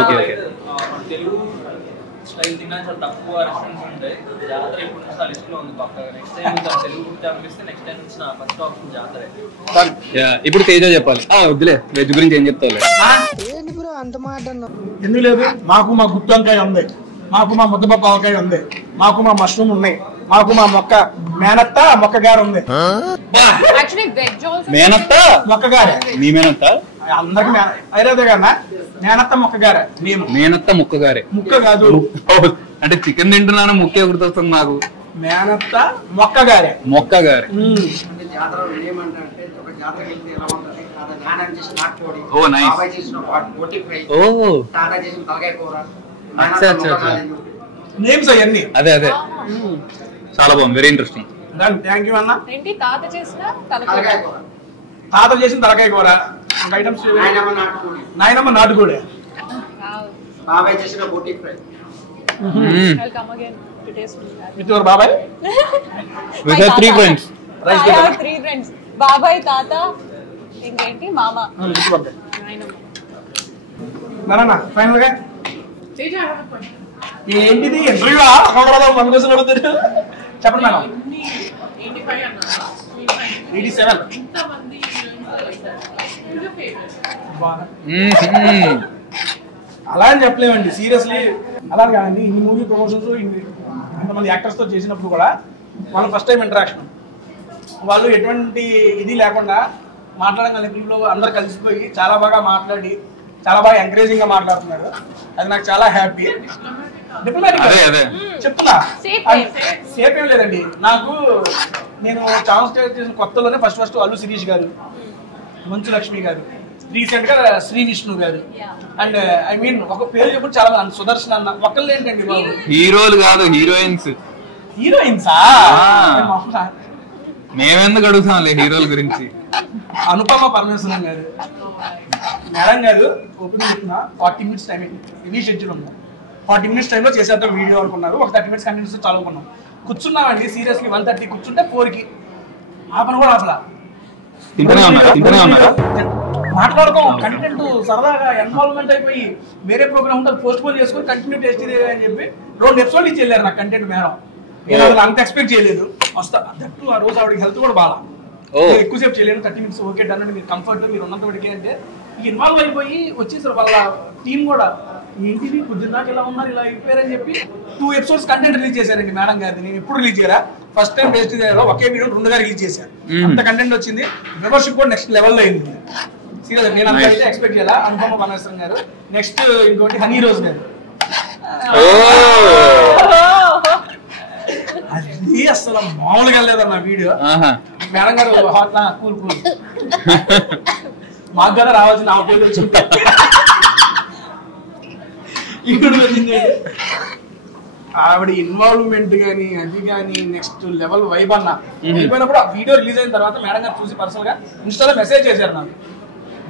Okay. Telugu style తిన్నా చాలా తక్కువ రెస్టారెంట్స్ ఉంటాయి. జాతర ఇప్పుడు నుంచి ఆ లిస్ట్లో ఉంది పక్కగా. నెక్స్ట్ టైం తెలుగు గురించి అనిపిస్తే నెక్స్ట్ టైం నుంచి నా ఫస్ట్ ఆప్షన్ జాతరే. ఇప్పుడు తేజ చెప్పాలి. వద్దులే, వెజ్ గురించి ఏం చెప్తావులే. ఎందుకు లేదు? మాకు మా గుత్తి వంకాయ ఉంది, మాకు మా ముద్దపప్పు ఆవకాయ ఉంది, మాకు మా మష్రూమ్ ఉన్నాయి, మాకు మా మేనత్త మొక్కగారు ఉంది. Actually veg also. మేనత్త మొక్కగారే. నీ మేనత్త? అందరికి ఐరాదే కన్నా మేనత్త మొక్కగారే. మేము మేనత్త ముక్కగారే. ముక్క కాదు. అంటే చికెన్ తింటున్నాను, ముక్కే గుర్తొస్తుంది నాకు. మేనత్త మొక్కగారే. మొక్కగారే. ఓ నైస్. ఓ అచ్చా. నేమ్స్ అవన్నీ. అదే చాలా బాగుంది, వెరీ ఇంట్రెస్టింగ్. థ్యాంక్ యూ అన్న. ఏంటి తాత చేసిన తలకాయ కూర? తాత చేసిన తలకాయ కూర. ఐటమ్స్ నాయనమ్మ నాటుకోడే. బాబాయ్ చేసిన బోటి fry. I'll come again to taste that. With your బాబాయ్. We have 3 friends. I have 3 friends. బాబాయ్, తాత, ఇంకేంటి మామ. నాన్న ఫైనల్ గా ఏంటిది ఇంటర్వ్యూ? మన కోసం అడుగుతారు. చెప్పండి మేడం. 87. అలా అని చెప్పలేమండి, సీరియస్లీ అలా కాదండి. ఇన్ని మూవీ ప్రమోషన్స్ ఇంతమంది యాక్టర్స్తో చేసినప్పుడు కూడా వాళ్ళ ఫస్ట్ టైం ఇంటరాక్షన్. వాళ్ళు ఎటువంటి ఇది లేకుండా మాట్లాడగలిగే ప్రీలో అందరు కలిసిపోయి చాలా బాగా మాట్లాడి చాలా బాగా ఎంకరేజింగ్ గా మాట్లాడుతున్నారు. అది నాకు చాలా హ్యాపీ. డిప్లొమాటిక్ చెప్తున్నా, సేఫ్ ఏం లేదండి. నాకు నేను ఛాన్స్ చేసిన కొత్తలోనే ఫస్ట్ అల్లు శిరీష్ గారు, మంచు లక్ష్మి గారు, రీసెంట్ గా శ్రీ విష్ణు గారు, అండ్ ఐ మీన్ ఒక పేరు చెప్పి చాలా మంది, సుదర్శన్ అన్న. ఒకళ్ళు ఏంటండి బాబు, హీరోలు కాదు హీరోయిన్స్. హీరోయిన్సా? మేమెందుకు అడుగుతాంలే హీరోల గురించి. అనుపమ పరమేశ్వరన్ గారు, మేడం గారు ఓపెన్ చెప్పిన 40 minutes టైం ఇవి షెడ్యూల్ ఉంది. 40 minutes టైంలో చేసేద్దాం వీడియో అనుకున్నారు. ఒక 30 minutes కంటిన్యూస్ చదువుకున్నాం. కూర్చున్నామండి సీరియస్లీ 1:30 కూర్చుంటే 4కి ఆ పని కూడా అసలు మాట్లాడుకోం. కంటెంట్ సరదాగా ఇన్వాల్వ్మెంట్ అయిపోయి వేరే ప్రోగ్రామ్ ఉంటుంది పోస్ట్ పోన్ చేసుకుని కంటిన్యూ టెస్ట్ అని చెప్పి 2 episodes ఇచ్చి వెళ్ళారు నాకు కంటెంట్ మేడం. నేను అసలు అంత ఎక్స్పెక్ట్ చేయలేదు. వస్తా దట్టు ఆ రోజు ఆవిడకి హెల్త్ కూడా బాగా ఎక్కువసేపు చేయలేను. 30 minutes ఓకే డన్ అంటే మీరు కంఫర్ట్ మీరు ఉన్నంత వరకే అంటే ఇన్వాల్వ్ అయిపోయి వచ్చేసారు వాళ్ళ టీం కూడా. ఏంటిది పొద్దున్న దాకా ఇలా ఉన్నారు ఇలా అయిపోయారని చెప్పి 2 episodes కంటెంట్ రిలీజ్ చేశారండి మేడం గారిని. నేను ఎప్పుడు రిలీజ్ చేయరా, ఫస్ట్ టైం టేస్ట్ చేయాలో ఒకే వీడియో 2గా రిలీజ్ చేశారు. అంత కంటెంట్ వచ్చింది. మెంబర్షిప్ కూడా నెక్స్ట్ లెవెల్లో అయింది. సీరియస్ నేను అంత అయితే ఎక్స్పెక్ట్ చేయాలా. అనుపమ పరమేశ్వరన్ గారు, నెక్స్ట్ ఇంకోటి హనీ రోజ్ గారు. అది అసలు మామూలుగా లేదన్న వీడియో. మేడం గారు కూల్ కూల్ మాకు కూడా రావాల్సిన ఆ పేరు వచ్చింది. ఆవిడ ఇన్వాల్వ్మెంట్ కానీ అది కానీ నెక్స్ట్ లెవెల్ వైబ్ అన్న. వెళ్ళిపోయినప్పుడు ఆ వీడియో రిలీజ్ అయిన తర్వాత మేడం గారు చూసి పర్సనల్ గా ఇన్స్టాలో మెసేజ్ చేశారు నాకు.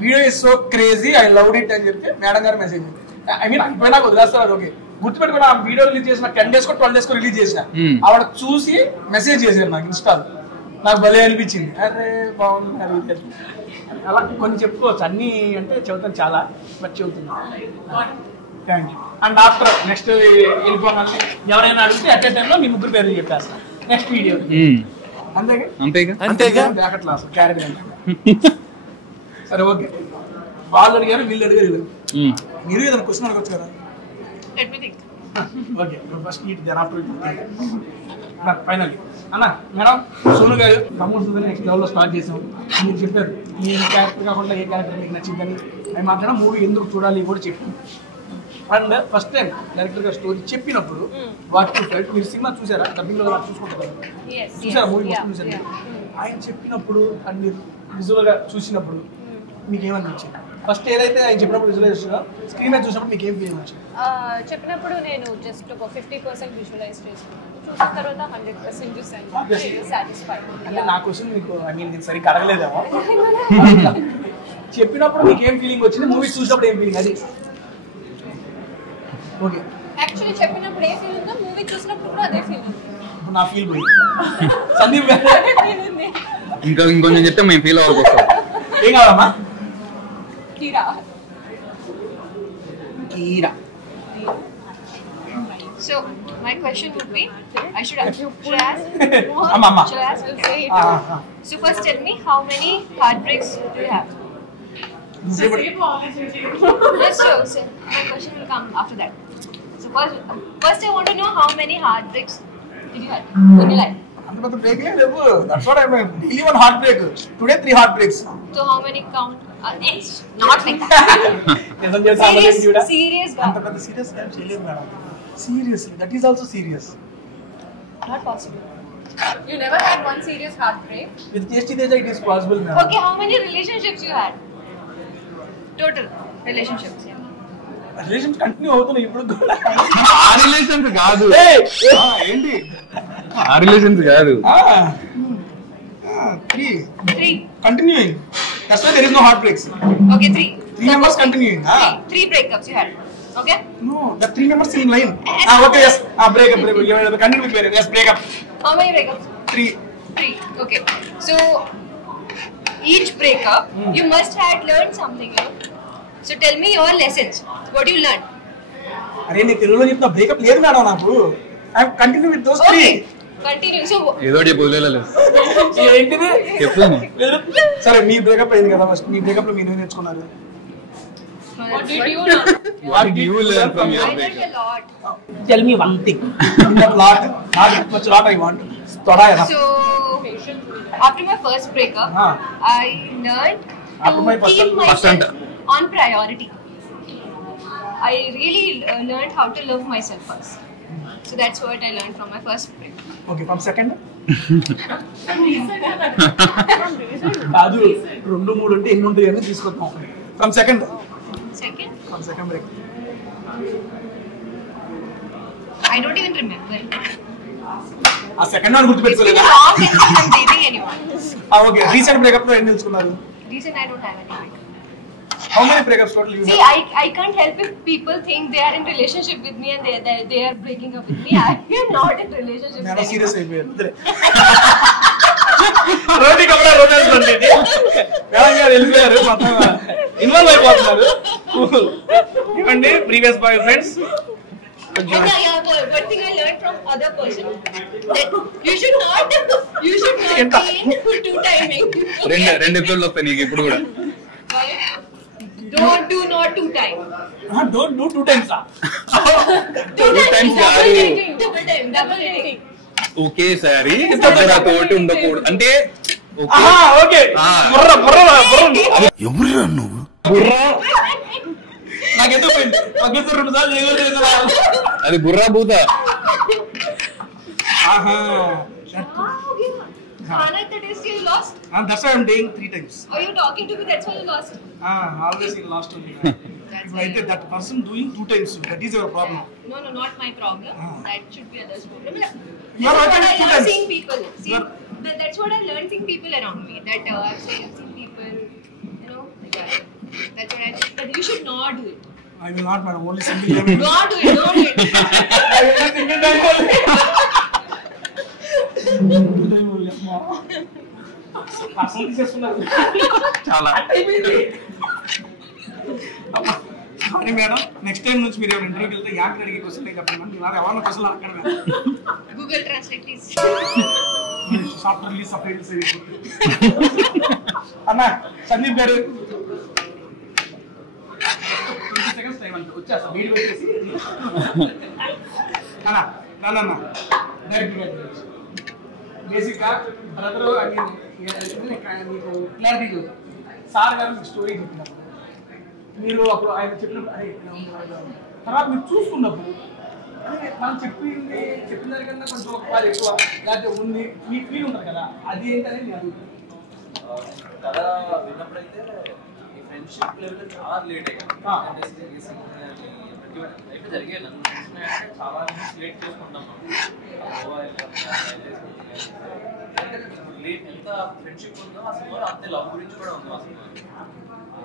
Video is so crazy I love it అని చెప్తే మేడం గారు మెసేజ్ ఐ మీన్ అయిపోయినా వదిలేస్తారు. ఓకే గుర్తుపెట్టుకుని ఆ వీడియో రిలీజ్ చేసిన 10 days 12 days రిలీజ్ చేసిన ఆవిడ చూసి మెసేజ్ చేశారు నాకు ఇన్స్టాలో. నాకు భలే అనిపించింది. అరే బాగుంది అలా కొన్ని చెప్పుకోవచ్చు. అన్ని అంటే చెబుతాను చాలా బట్ చెబుతున్నాను. Thank you. And after next వెళ్ళిపోగానే ఎవరైనా అడిగితే అట్ ఏ టైంలో మీ ముగ్గురు పేర్లు చెప్పేస్తాను నెక్స్ట్ వీడియో. అంతేగా బ్యాకెట్లో అసలు క్యారెట్ కంటే సరే ఓకే. వాళ్ళు అడిగారు వీళ్ళు అడిగారు. మీరు ఏదైనా క్వశ్చన్ అడగచ్చు కదా. Okay first eat then after finally అన్న మేడం సోను గారు తమ్ముడు నెక్స్ట్ లెవెల్లో స్టార్ట్ చేసాం. మీరు చెప్పారు మీ క్యారెక్టర్ కాకుండా ఏ క్యారెక్టర్ మీకు నచ్చిందని. అది మాట్లాడినా మూవీ ఎందుకు చూడాలి కూడా చెప్పాను. అండ్ ఫస్ట్ టైం డైరెక్టర్ గారు స్టోరీ చెప్పినప్పుడు వాటి మీరు సినిమా చూసారా డబ్బింగ్ లో చూసుకుంటారు చూసారా మూవీ చూసారు. ఆయన చెప్పినప్పుడు అండ్ మీరు విజువల్ గా చూసినప్పుడు మీకు ఏమనిపించింది? ఫస్ట్ ఏదైతే ఆయన చెప్పినప్పుడు విజువలైజేషన్ స్క్రీన్ మీద చూసినప్పుడు మీకు ఏం ఫీలింగ్ వచ్చింది? చెప్పినప్పుడు నేను జస్ట్ ఒక 50% విజువలైజ్ చేశాను. చూసిన తర్వాత 100% చూసాను. సాటిస్ఫైడ్. అంటే నా క్వశ్చన్ మీకు ఐ మీన్ నేను సరిగ్గా అడగలేదేమో. చెప్పినప్పుడు మీకు ఏం ఫీలింగ్ వచ్చింది, మూవీ చూసినప్పుడు ఏం ఫీలింగ్? అది ఓకే. యాక్చువల్లీ చెప్పినప్పుడు ఏ ఫీల్ ఉందో మూవీ చూసినప్పుడు కూడా అదే ఫీల్ ఉంది. ఇప్పుడు నా ఫీల్ పోయి సందీప్ గారు ఇంకొంచెం చెప్తే మేము ఫీల్ అవ్వకపోతాం. ఏం కావాలమ్మా? కీరా. So my question would be, should ask. So first tell me, how many heartbreaks do you have? So my question will come after that. So first I want to know how many heartbreaks did you have in your life? అంత పెద్ద break లేదు. That's what I mean. Daily one heart break. Today 3 heart breaks. So how many count? It's not like that. Serious. అంత పెద్ద serious గా చేయలేదు madam. Seriously, that is also serious. Not possible. You never had one serious heartbreak? With Tasty Teja, it is possible now. Okay, how many relationships you had? Total relationships. Relations continue అవుతున్నాయి ఇప్పుడు కూడా. ఆ relations కాదు. ఏంటి ఆ relations కాదు. 3 continuing. That's why there is no heartbreaks. Okay, 3 members continuing. 3 breakups you had. Okay? No, the 3 members in line. Okay, yes. Break up. Continue with break. Yes, break up. How many breakups? 3. Okay. So each breakup, you must have learned something. So tell me your lessons. What you learned? అరే నేను తెలుగులో చెప్తా breakup లేదు madam నాకు. I am continue with those 3. Continue. So ఏదో చెప్పు లేదు. ఏంటిది? చెప్తాను. సరే మీ బ్రేకప్ అయింది కదా ఫస్ట్. మీ బ్రేకప్ లో మీరు ఏం నేర్చుకున్నారు? What did you learn? What did you learn from your I learned breakup? a lot. Tell me one thing. That lot. Not much lot I want. Thoda hai na. So after my first breakup, I learned After my to first keep myself first on priority. I really learned how to love myself first. So that's what I learned from my first breakup. Okay, from second? కాదు 2 3 అంటే ఎన్ని ఉంటాయి అని తీసుకొద్దాం. From second? Second? From second break. I don't even remember. ఆ second one గుర్తుపెట్టుకోలేదా? Long I'm dating anyone. Okay recent breakup లో ఎన్ని తెలుసుకున్నారు? Recent I don't have any breakup. How many breakups total you See, have? I can't help if people think they are in relationship with me and they are breaking up with me. I am not in relationship. నేను serious అయిపోయాను. రోటీ కపడా romance ఉంది ఇది. తెలంగాణ వెళ్ళిపోయారు మొత్తం involve అయిపోతున్నారు. ఇవ్వండి previous boy friends. And one thing I learned from other person that you should not be in two timing. రెండు ఎపిసోడ్లు వస్తాయి నీకు ఇప్పుడు కూడా. Don't do not two time. Don't do two times. Two times double కాదు. dating, double dating. ఒకేసారి తోటి ఉండకూడదు అంటే ఓకే బుర్ర బుర్ర ఎవరురా నువ్వు? నాకెందుకు పోయింది పక్కన 2 సార్లు చేయలేదు. అది బుర్రా భూత. Khana, the taste you lost. That's why I'm doing 3 times. Are you talking to me? That's why you lost. Always in last only. If that person doing 2 times, that is your problem. No, not my problem. That should be others' problem. You are watching That's 2 what I times. seeing people. See, that's what I learned seeing people around me. That I've seen people, you know, like that. That's what I think. But you should not do it. I will not, madam. Only single time. Not do it. Don't do it. I will not single time only. చాలా కానీ madam next time నుంచి మీరు ఇంటర్వ్యూకి వెళ్తే actor అడిగే question లేకపోతే మీ వారు ఎవరైనా క్వశ్చన్ అడగండి. Google Translate, please. Software release separate అన్న సందీప్ గారు 20 seconds టైం అంటే వచ్చేస్తా వీడియో వచ్చేసి అన్న డైరెక్ట్గా బేసిక్గా బ్రదర్ మీకు క్లారిటీ చూద్దాం. సార్ గారు మీకు స్టోరీ చెప్పినప్పుడు మీరు అప్పుడు ఆయన చెప్పినప్పుడు అరే తర్వాత మీరు చూసుకున్నప్పుడు మనం చెప్పిన దానికన్నా కొంచెం ఒక పాలు ఎక్కువ లేకపోతే ఉంది మీకు ఫీల్ ఉంటుంది కదా, అది ఏంటనేది నేను అడుగుతాను. కథ విన్నప్పుడైతే ఈ ఫ్రెండ్షిప్ లెవెల్ చాలా రిలేట్ అయ్యాయి. అయితే జరిగే నన్ను చాలా రిలేట్ చేసుకుంటాం. లేట్ ఎంత ఫ్రెండ్షిప్ ఉందో ఆ సినిమాలో అంతే లవ్ గురించి కూడా ఉంది. ఆ సినిమా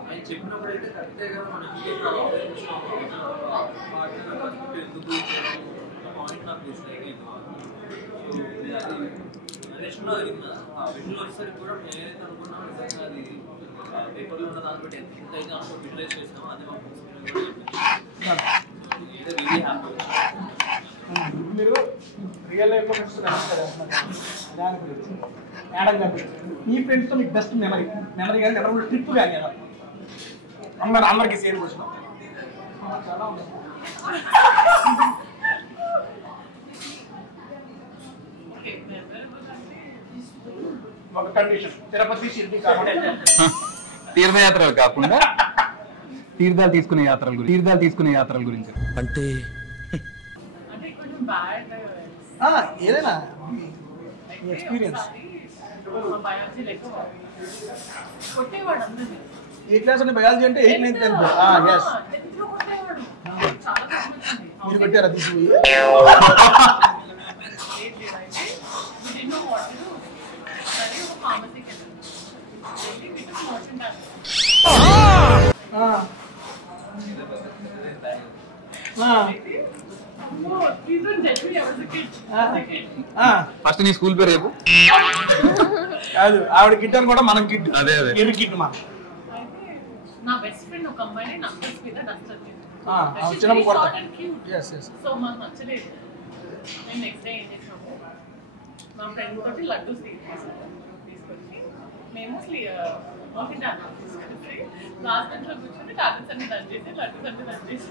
ఆయన చెప్పినప్పుడు అయితే కరెక్టే కదా, మనం ఎందుకు పాయింట్ నాకు తెలియదు. అది నరేషన్లో జరిగింది. ఆ విజువల్ వచ్చేసరికి కూడా నేనైతే అనుకున్నాను నిజంగా అది పేపర్లో ఉన్న దాన్ని బట్టి ఎంత అయితే అనుకో విజువలైజ్ చేసినామో అదే మాకు రియల్లీ హ్యాపీ. మీరు రియల్ లైఫ్లో ఫ్రెండ్స్ దాని గురించి మేడం గారు మీ ఫ్రెండ్స్తో మీకు బెస్ట్ మెమరీ కానీ ఎవరు ట్రిప్ కానీ ఎలా అందరికీ సేమ్ వచ్చిన చాలా ఉంది. ఒక కండిషన్ తిరుపతి షిర్డీ కాకుండా తీర్థయాత్రలు కాకుండా తీర్థాలు తీసుకునే యాత్రల గురించి అంటే ఏదైనా ఎక్స్పీరియన్స్. ఏ క్లాస్ అంటే బయాలజీ అంటే 8th 9th 10th. ఎస్ మీరు పెట్టారా తీసుకుని ఫస్ట్ నీ స్కూల్ పేరు రేపు కాదు ఆవిడ కిట్ అని కూడా మనం కిట్ అదే ఎరు కిట్ మా నా బెస్ట్ ఫ్రెండ్ ఒక అమ్మాయిని నంబర్స్ మీద డస్టర్ చిన్నప్పుడు కొడతా. సో మాకు నచ్చలేదు. నేను నెక్స్ట్ డే ఏం చేసాము, మా ఫ్రెండ్ తోటి లడ్డూస్ తీసుకొచ్చి మేము మోహించాను తీసుకొచ్చి లాస్ట్ బెంచ్లో కూర్చొని టాబ్లెట్స్ అన్ని రన్ చేసి లడ్డూస్ అన్ని రన్ చేసి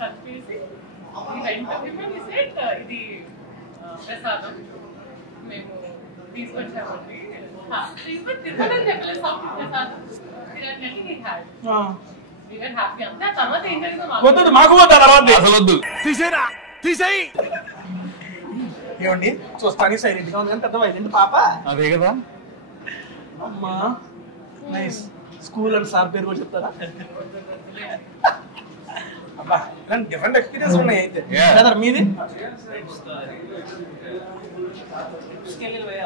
కలిపేసి ఇది ప్రసాదం మేము తీసుకొచ్చామండి. తిరుపతి చెప్పలేదు ప్రసాదం తిరగడానికి హ్యాపీ. అంతే ఆ తర్వాత ఏం జరిగిందో మాకు వద్దు తీసేయి ఏమండి చూస్తాను సైలెంట్ గా ఉంది కానీ పెద్ద వైలెంట్ పాప అదే కదా. అమ్మా నైస్. స్కూల్ అండ్ సార్ పేరు కూడా చెప్తారా? అబ్బా ఇలాంటి డిఫరెంట్ ఎక్స్పీరియన్స్ ఉన్నాయి అయితే. బ్రదర్ మీది?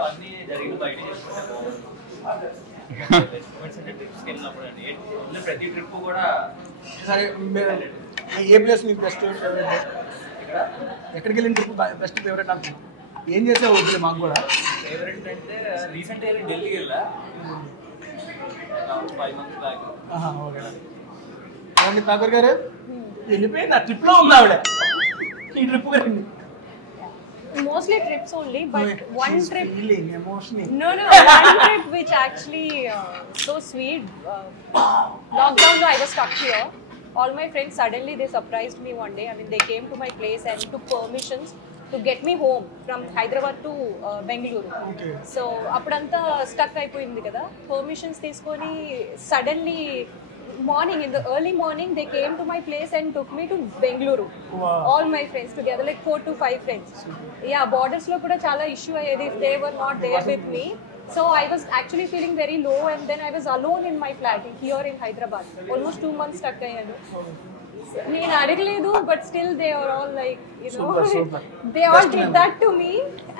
అన్నీ జరిగిన బయట చేసుకుంటాను. ప్రతి ట్రిప్ కూడా సరే ఏ ప్లేస్ మీకు బెస్ట్ ఫేవరెట్? ఎక్కడికి వెళ్ళిన ట్రిప్ బెస్ట్ ఫేవరెట్ అంటున్నాను. ఏం చేసావు వద్దులే మాకు కూడా. ఫేవరెట్ అంటే రీసెంట్ ఢిల్లీకి వెళ్ళా 5 months బ్యాక్. ఓకే ఏమండి ఠాకూర్ గారు వెళ్ళిపోయింది ఆ ట్రిప్లో ఉంది ఆవిడ. ఈ ట్రిప్ రండి. Mostly trips only, but one trip. Emotional. No, one trip which actually so sweet. Lockdown, I was stuck here. All my friends suddenly they surprised me one day. I mean, they came to my place and took permissions to get me home from Hyderabad to Bengaluru. Okay. So appadanta stuck అయిపోయింది కదా. Permissions తీసుకొని suddenly morning, in the early morning, they came to my place and took me to Bengaluru. Wow. All my friends together, like 4 to 5 friends. Yeah, borders lo kuda chala issue ayedi if they were not there with me. So I was actually feeling very low, and then I was alone in my flat here in Hyderabad. Almost 2 months stuck ayyanu. నేను అడగలేదు, but still they are all like, you know, super. they all did that to me,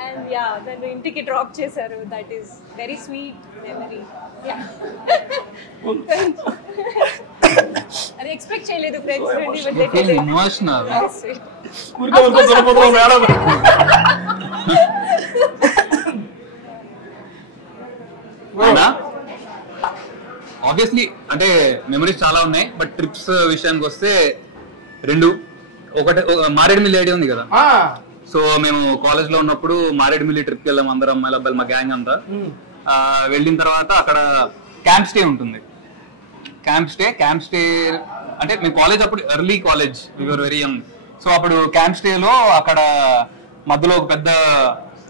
and yeah, then ఇంటికి drop చేశారు. That is very sweet memory. Yeah. అది expect చేయలేదు friends నుండి, but they did it. Emotional. That's sweet. Obviously అంటే memories చాలా ఉన్నాయి, but trips విషయానికి వస్తే 2. ఒకటి మారేడుమిల్లి ఐడియా ఉంది కదా. సో మేము కాలేజ్ లో ఉన్నప్పుడు మారేడుమిల్లి ట్రిప్ కి వెళ్ళాం అందరం, అమ్మాయిల అబ్బాయిలు, మా గ్యాంగ్ అంతా. వెళ్ళిన తర్వాత అక్కడ క్యాంప్ స్టే ఉంటుంది. క్యాంప్ స్టే అంటే మీ కాలేజ్ అప్పుడు early college, you're very young. So అప్పుడు క్యాంప్ స్టేలో అక్కడ మధ్యలో ఒక పెద్ద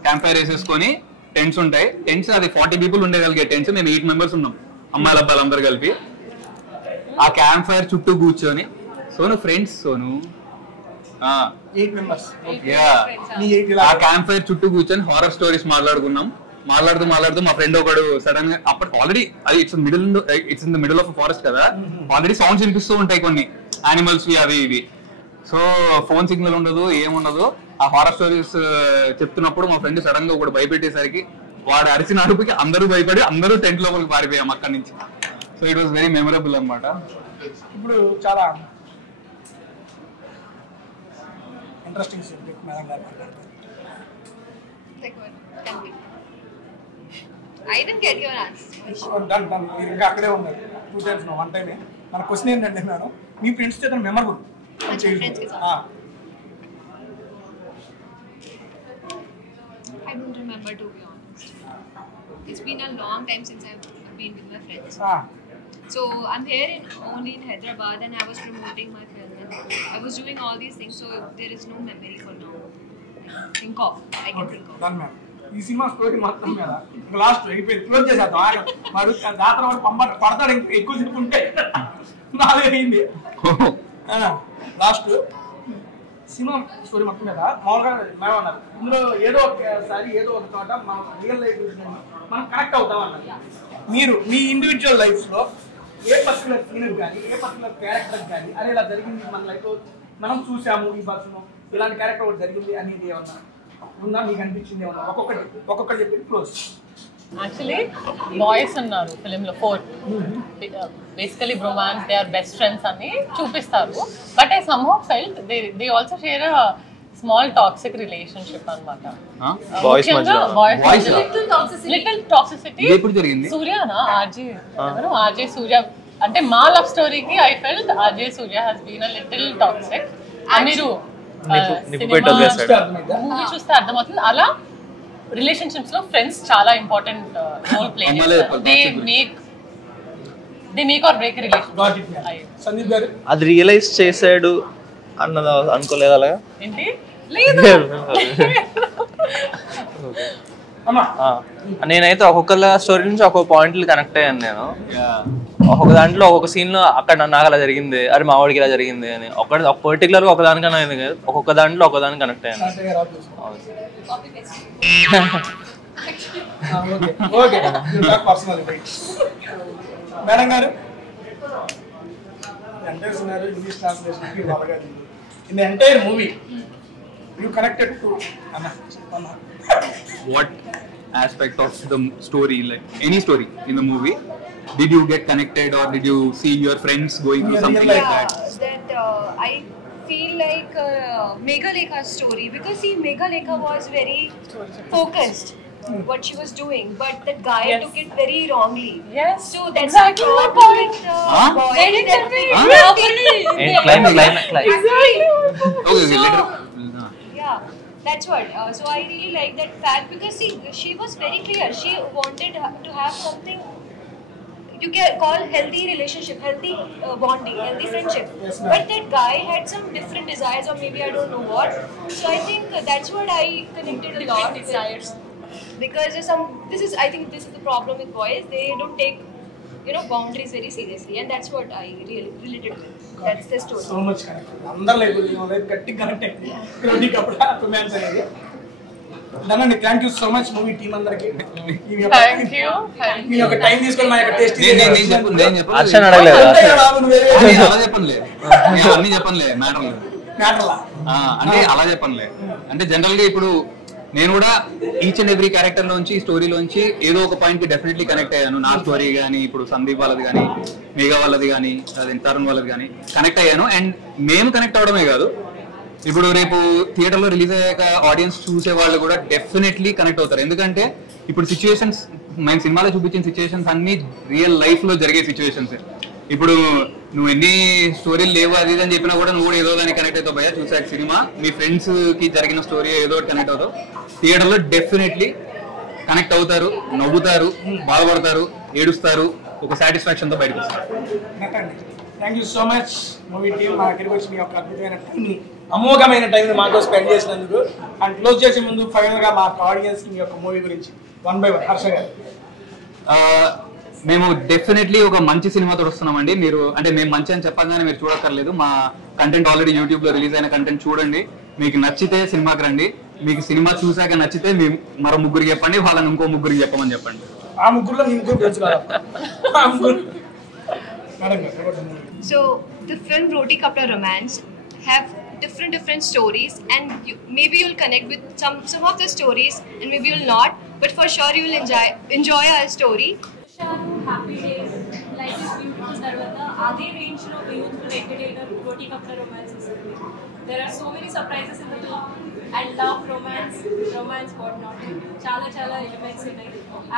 క్యాంప్ ఫైర్ వేసేసుకొని టెంట్స్ ఉంటాయి. టెంట్స్ అది 40 people ఉండగలిగే టెంట్స్. మేము 8 members ఉన్నాం, అమ్మాయిల అబ్బాయిలు అందరు కలిపి. ఆ క్యాంప్ ఫైర్ చుట్టూ కూర్చొని సోను ఫ్రెండ్స్ 8 members. ఆ క్యాంప్ ఫైర్ చుట్టూ కూర్చొని హారర్ స్టోరీస్ మాట్లాడుతూ మా ఫ్రెండ్ ఒకడు సడన్ గా, అప్పుడు ఆల్రెడీ అది it's in the middle of forest కదా, ఆల్రెడీ సౌండ్స్ వినిపిస్తూ ఉంటాయి కొన్ని యానిమల్స్ అవి ఇవి. సో ఫోన్ సిగ్నల్ ఉండదు, ఏముండదు. ఆ హారర్ స్టోరీస్ చెప్తున్నప్పుడు మా ఫ్రెండ్ సడన్ గా ఒకటి భయపెట్టేసరికి వాడు అరిచిన అరుపుకి అందరూ భయపడి అందరూ టెంట్ లోపలికి పారిపోయాం అక్కడి నుంచి. So it was very memorable అన్నమాట. ఇప్పుడు చాలా ఇంట్రెస్టింగ్ సబ్జెక్ట్ మేడం గారు మాట్లాడుతున్నారు. I didn't get your answer. Done. మీరు ఇంకా అక్కడే ఉన్నారు. 2 times no, 1 time. మన క్వశ్చన్ ఏంటంటే మేడం, మీ ఫ్రెండ్స్ చేత memorable I don't remember, to be honest. It's been a long time since I've been with my friends. So I'm here only in Hyderabad, and I was promoting my film. I was doing all these things, so there is no memory for now. I can think of. Done, ma'am. ఈ cinema story మొత్తం మీద last అయిపోయింది, close చేసేద్దాం. వాడు జాతర వాడు పడతాడు, ఇంకా ఎక్కువ చెప్పుకుంటే నాదే అయింది. లాస్ట్ సినిమా స్టోరీ మొత్తం మీద మామూలుగా మేము అన్నారు, ఇందులో ఏదో ఒకసారి ఏదో ఒక చోట మనం రియల్ లైఫ్ మనం కనెక్ట్ అవుతాం అన్నారు. మీరు మీ ఇండివిజువల్ లైఫ్లో ఏ పర్టికులర్ సీన్ కానీ ఏ పర్టికులర్ క్యారెక్టర్ కానీ అదే ఇలా జరిగింది మన లైఫ్లో, మనం చూసాము ఈ పర్సన్ ఇలాంటి క్యారెక్టర్ ఒకటి జరిగింది అనేది ఏమన్నా ఉందా మీకు అనిపించింది? ఏమన్నా ఒక్కొక్కటి చెప్పి క్లోజ్. యాక్చువల్లీ బాయ్స్ ఉన్నారు ఫిలింలో 4, basically bromance, they are best friends అని చూపిస్తారు. But I somehow felt they also share a small toxic relationship అన్నమాట. Little toxicity. సూర్యనా ఆర్జే సూర్య అంటే మా లవ్ స్టోరీకి I felt RJ Surya has been a little toxic. మీరు మూవీ చూస్తే అర్థమవుతుంది. అలా రిలేషన్షిప్స్ లో ఫ్రెండ్స్ చాలా ఇంపార్టెంట్ రోల్ ప్లే చేస్తారు. They make or break relation. అది రియలైజ్ చేసాడు అన్నది అనుకోలేదు అలాగా. ఏంటి? లేదు. నేనైతే ఒక్కొక్కళ్ళ స్టోరీ నుంచి ఒక్కొక్క పాయింట్లు కనెక్ట్ అయ్యాను. నేను ఒక్కొక్క దాంట్లో ఒక్కొక్క సీన్ లో అక్కడ నాకు అలా జరిగింది, అరే మా వాడికి ఇలా జరిగింది అని ఒక పర్టికులర్ గా ఒకదానికన్నా అయింది కాదు, ఒక్కొక్క దాంట్లో ఒకదానికి కనెక్ట్ అయ్యాను. మేడం గారు English translation in the entire movie you connected to what aspect of the story, like any story in the movie, did you get connected or did you see your friends going through something like that? I feel like Meghalekha's story, because see, Meghalekha was very focused what she was doing, but that guy took it very wrongly. Yes. So that's Exactly the my problem point. with boy. They didn't tell me And climax. Okay, later. Yeah, that's what. So I really like that fact, because see, she was very clear. She wanted to have something you can call healthy relationship, healthy bonding, healthy friendship. But that guy had some different desires, or maybe I don't know what. So I think that's what I connected a lot with. Desires. Because I think this is the problem with boys. They don't take, boundaries very seriously, and that's what I really related with. That's the story. So much connected. అందరూ like గట్టి connect అయ్యింది రోటీ కపడా romance అనేది. నన్ను thank you so much movie team అందరికి. Thank you. మీ యొక్క time తీసుకొని మా యొక్క టేస్ట్ నేను చెప్పను. అర్చన అడగలేదు. అలా చెప్పనులే, నేను అన్ని చెప్పనులే, మ్యాటర్లా అంటే అలా చెప్పనులే. అంటే జనరల్ గా ఇప్పుడు నేను కూడా ఈచ్ అండ్ ఎవ్రీ క్యారెక్టర్ లోంచి స్టోరీలోంచి ఏదో ఒక పాయింట్ కి డెఫినెట్లీ కనెక్ట్ అయ్యాను. నా స్టోరీ కానీ, ఇప్పుడు సందీప్ వాళ్ళది కానీ, మేఘా వాళ్ళది కానీ, అదే తరుణ్ వాళ్ళది కానీ కనెక్ట్ అయ్యాను. అండ్ మేము కనెక్ట్ అవడమే కాదు, ఇప్పుడు రేపు థియేటర్ లో రిలీజ్ అయ్యాక ఆడియన్స్ చూసే వాళ్ళు కూడా డెఫినెట్లీ కనెక్ట్ అవుతారు. ఎందుకంటే ఇప్పుడు సిచ్యువేషన్స్, మేము సినిమాలో చూపించిన సిచ్యువేషన్స్ అన్ని రియల్ లైఫ్ లో జరిగే సిచ్యువేషన్స్. ఇప్పుడు నువ్వు ఎన్ని స్టోరీలు లేవు అది అని చెప్పినా కూడా నువ్వు కూడా ఏదో దాన్ని కనెక్ట్ అవుతావు. భయ్యా చూసాక సినిమా మీ ఫ్రెండ్స్ కి జరిగిన స్టోరీ ఏదో ఒకటి కనెక్ట్ అవుతావు. థియేటర్ లో డెఫినెట్లీ కనెక్ట్ అవుతారు, నవ్వుతారు, బాధపడతారు, ఏడుస్తారు, ఒక సాటిస్ఫాక్షన్ తో బయటకు వస్తారు. Thank you so much movie team. మా దగ్గరికి వచ్చి మీ యొక్క అద్భుతమైన టైంని, అమోఘమైన టైంని మాతో స్పెండ్ చేసినందుకు. అండ్ క్లోజ్ చేసే ముందు ఫైనల్ గా మా ఆడియన్స్ మీ యొక్క మూవీ గురించి 1 by 1 హర్ష గారు. మేము డెఫినెట్లీ ఒక మంచి సినిమాతో వస్తున్నామండి. మీరు అంటే మేము మంచి అని చెప్పగానే మీరు చూడక్కర్లేదు. మా కంటెంట్ ఆల్రెడీ యూట్యూబ్ లో రిలీజ్ అయిన కంటెంట్ చూడండి. మీకు నచ్చితే సినిమాకి రండి. మీకు సినిమా చూసాక నచ్చితే మరో ముగ్గురికి చెప్పండి, వాళ్ళని ఇంకో ముగ్గురికి చెప్పమని చెప్పండి. ఆ ముగ్గురులో మీ ముగ్గురు తెలుసుకోవాలి. So the film Roti Kapda Romance have different stories, and maybe you'll connect with some of the stories, and maybe you'll not, but for sure you will enjoy our story. Happy days, life is beautiful. Tarvata ade range lo youthful entertainer Roti Kapda Romance is. There are so many surprises in the film. I love romance what not. Chala elements unnai.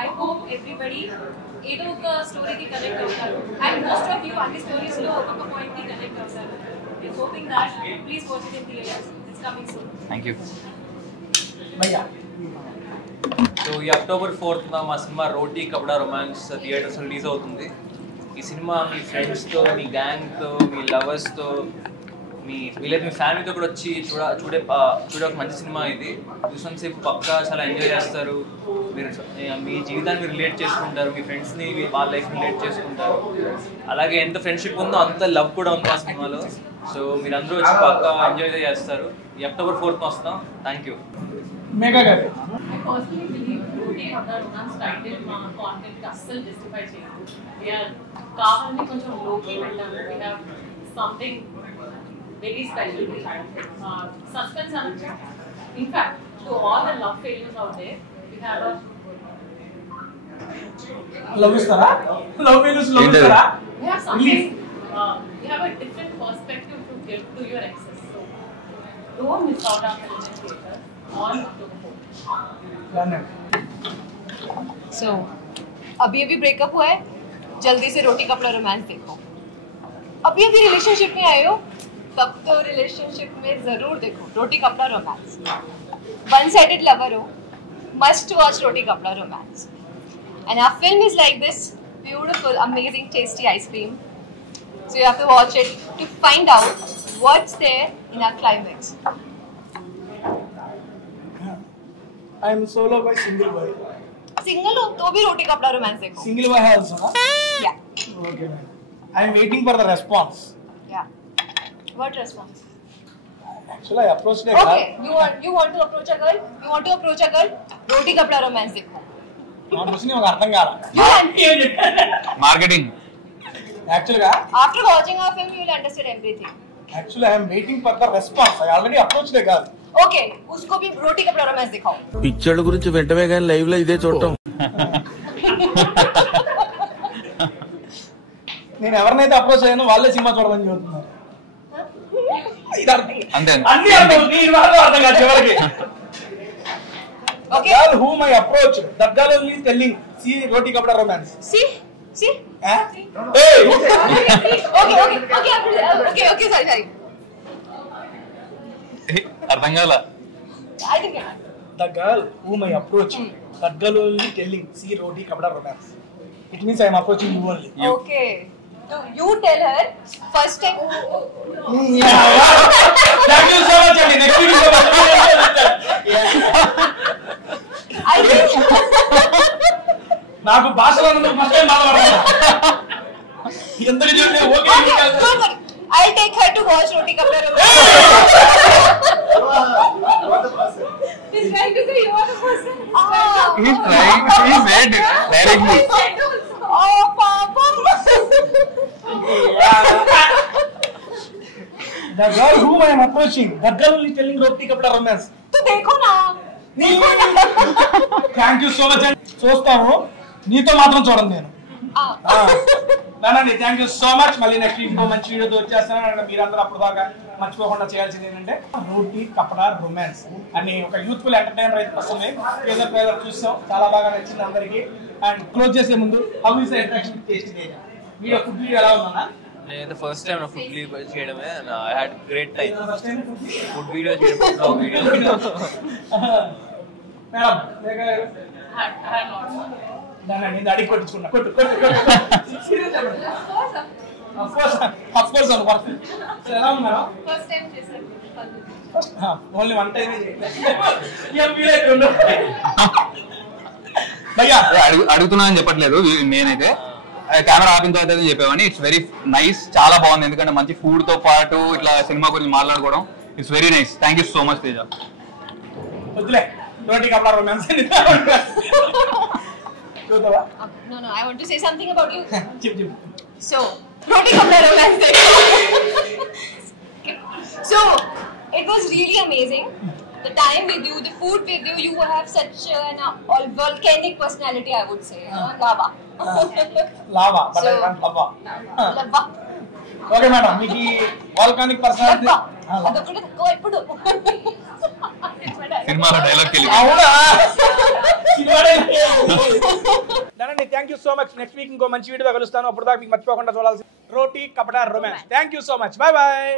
I hope everybody ఏదో ఒక స్టోరీకి connect అవుతారు. And most of you అన్ని stories లో ఒక్కొక్క point కి connect అవుతారు. I'm hoping that please watch it in theaters. It's coming soon. Thank you. భయ్యా సో ఈ అక్టోబర్ 4th మా సినిమా రోటీ కపడా రొమాన్స్ థియేటర్స్ రిలీజ్ అవుతుంది. ఈ సినిమా మీ ఫ్రెండ్స్తో, మీ గ్యాంగ్తో, మీ లవర్స్తో, మీ ఫ్యామిలీతో కూడా వచ్చి చూడే ఒక మంచి సినిమా. ఇది చూసినంతసేపు పక్కా చాలా ఎంజాయ్ చేస్తారు. మీరు మీ జీవితాన్ని మీరు రిలేట్ చేసుకుంటారు, మీ ఫ్రెండ్స్ని వాళ్ళ లైఫ్ని రిలేట్ చేసుకుంటారు. అలాగే ఎంత ఫ్రెండ్షిప్ ఉందో అంత లవ్ కూడా ఉంది ఆ సినిమాలో. సో మీరు అందరూ వచ్చి పక్కా ఎంజాయ్ చేస్తారు. ఈ అక్టోబర్ 4th వస్తాం. Thank you. మేఘా గారు. కావాలని కొంచెం లోకి పెట్టాము. Something very special. Suspense and in fact, to all the love failures out there, we have a love failures. We have something. We have a different perspective to give to your exes. So don't miss out on film and theater on October 4th. So अभी breakup हुआ है, जल्दी से रोटी कपड़ा romance देखो. अभी relationship में आए हो तब तो रिलेशनशिप में जरूर देखो रोटी कपड़ा रोमांस. वन साइडेड लवर हो, मस्ट वॉच रोटी कपड़ा romance. And our film is like this beautiful, amazing, tasty ice cream. So you have to watch it to find out what's there in our climax. I am solo boy, single boy. Single हो तो भी रोटी कपड़ा romance देखो. Single boy है also, huh? Yeah. Okay, man. I am waiting for the response. Yeah. What response? Actually, I approached a girl. Okay, you want to approach a girl? You want to approach a girl? Roti kapda romance dekho. నా question ఒక అర్థం కాలా. Marketing. Actually, after watching our film, you will understand everything. Actually, I am waiting for the response. I already approached a girl. Okay उसको भी रोटी कपड़ा romance दिखाओ. పిచ్చోళ్ళ గురించి వెంటనే కానీ లైవ్ లో ఇదే చూడటం. నేను ఎవరినైతే అప్రోచ్ అయ్యానో వాళ్ళే సినిమా చూడమని చెబుతున్నారు. అంతే అన్ని అర్థం నీ వాళ్ళు అర్థం కాదు చివరికి. Okay. Girl whom I approach, that girl only is telling, see roti kapda romance. See? Eh? Hey! Okay, sorry. అర్థం కాల. I didn't get it. The girl whom I approach, that girl only telling, see roti kapda romance. It means I am approaching you only. Okay. So you tell her first time. Thank you so much, Andy. Next week is I think. నాకు భాషలో first time మాట్లాడాలి. ఎంతకి చూస్తే okay. I'll take her to watch Roti Kapda Romance. He's trying to say you are the person. He said directly. Oh, Papa. The girl whom I am approaching, that girl only telling Roti Kapda Romance. तो देखो ना. Thank you so much. చూస్తాము, నీతో మాత్రం చూడండి నేను. నానండి thank you so much. మళ్ళీ next week మంచి వీడియోతో వచ్చేస్తాను. మీరందరూ అప్పుడు దాకా మర్చిపోకుండా చేయాల్సింది ఏంటంటే రోటీ కపడా రొమాన్స్ అని ఒక యూత్ఫుల్ ఎంటర్టైనర్ అయితే వస్తుంది. ట్రైలర్ చూసాం, చాలా బాగా నచ్చింది అందరికి. అండ్ క్లోజ్ చేసే ముందు how is the interaction taste video food video ఎలా ఉందన్నా? నేను ఫస్ట్ టైం ఫుడ్ చేయడమే. I had great time. Food video చేయడం, బ్లాగ్ వీడియో. మేడం నేను అడిగి కొట్టించుకున్నా. కొట్టు ఎలా ఉన్నారు? ఓన్లీ వన్ టైం అడుగుతున్నా అని చెప్పట్లేదు నేనైతే. కెమెరా ఆపిన తర్వాత చెప్పేవాని. ఇట్స్ వెరీ నైస్, చాలా బాగుంది. ఎందుకంటే మంచి ఫుడ్ తో పాటు ఇట్లా సినిమా గురించి మాట్లాడుకోవడం it's very nice. Thank you so much Teja. వద్దులే రోటీ కపడా romance. No, I want to say something about you. Chip. So, Roti Kapda Romance. So, it was really amazing. The time with you, the food with you, you have such an volcanic personality, I would say. Lava. Lava, but I want lava. Lava. Okay, madam. Miki volcanic personality. అదొకటి తక్కువ ఇప్పుడు. సినిమాలో dialogue కెళ్ళి. అవునా? దానండి thank you so much. Next week ఇంకో మంచి video కలుస్తాను. అప్పుడు దాకా మీకు మర్చిపోకుండా చూడాల్సి Roti కపడా romance. Thank you so much. Bye.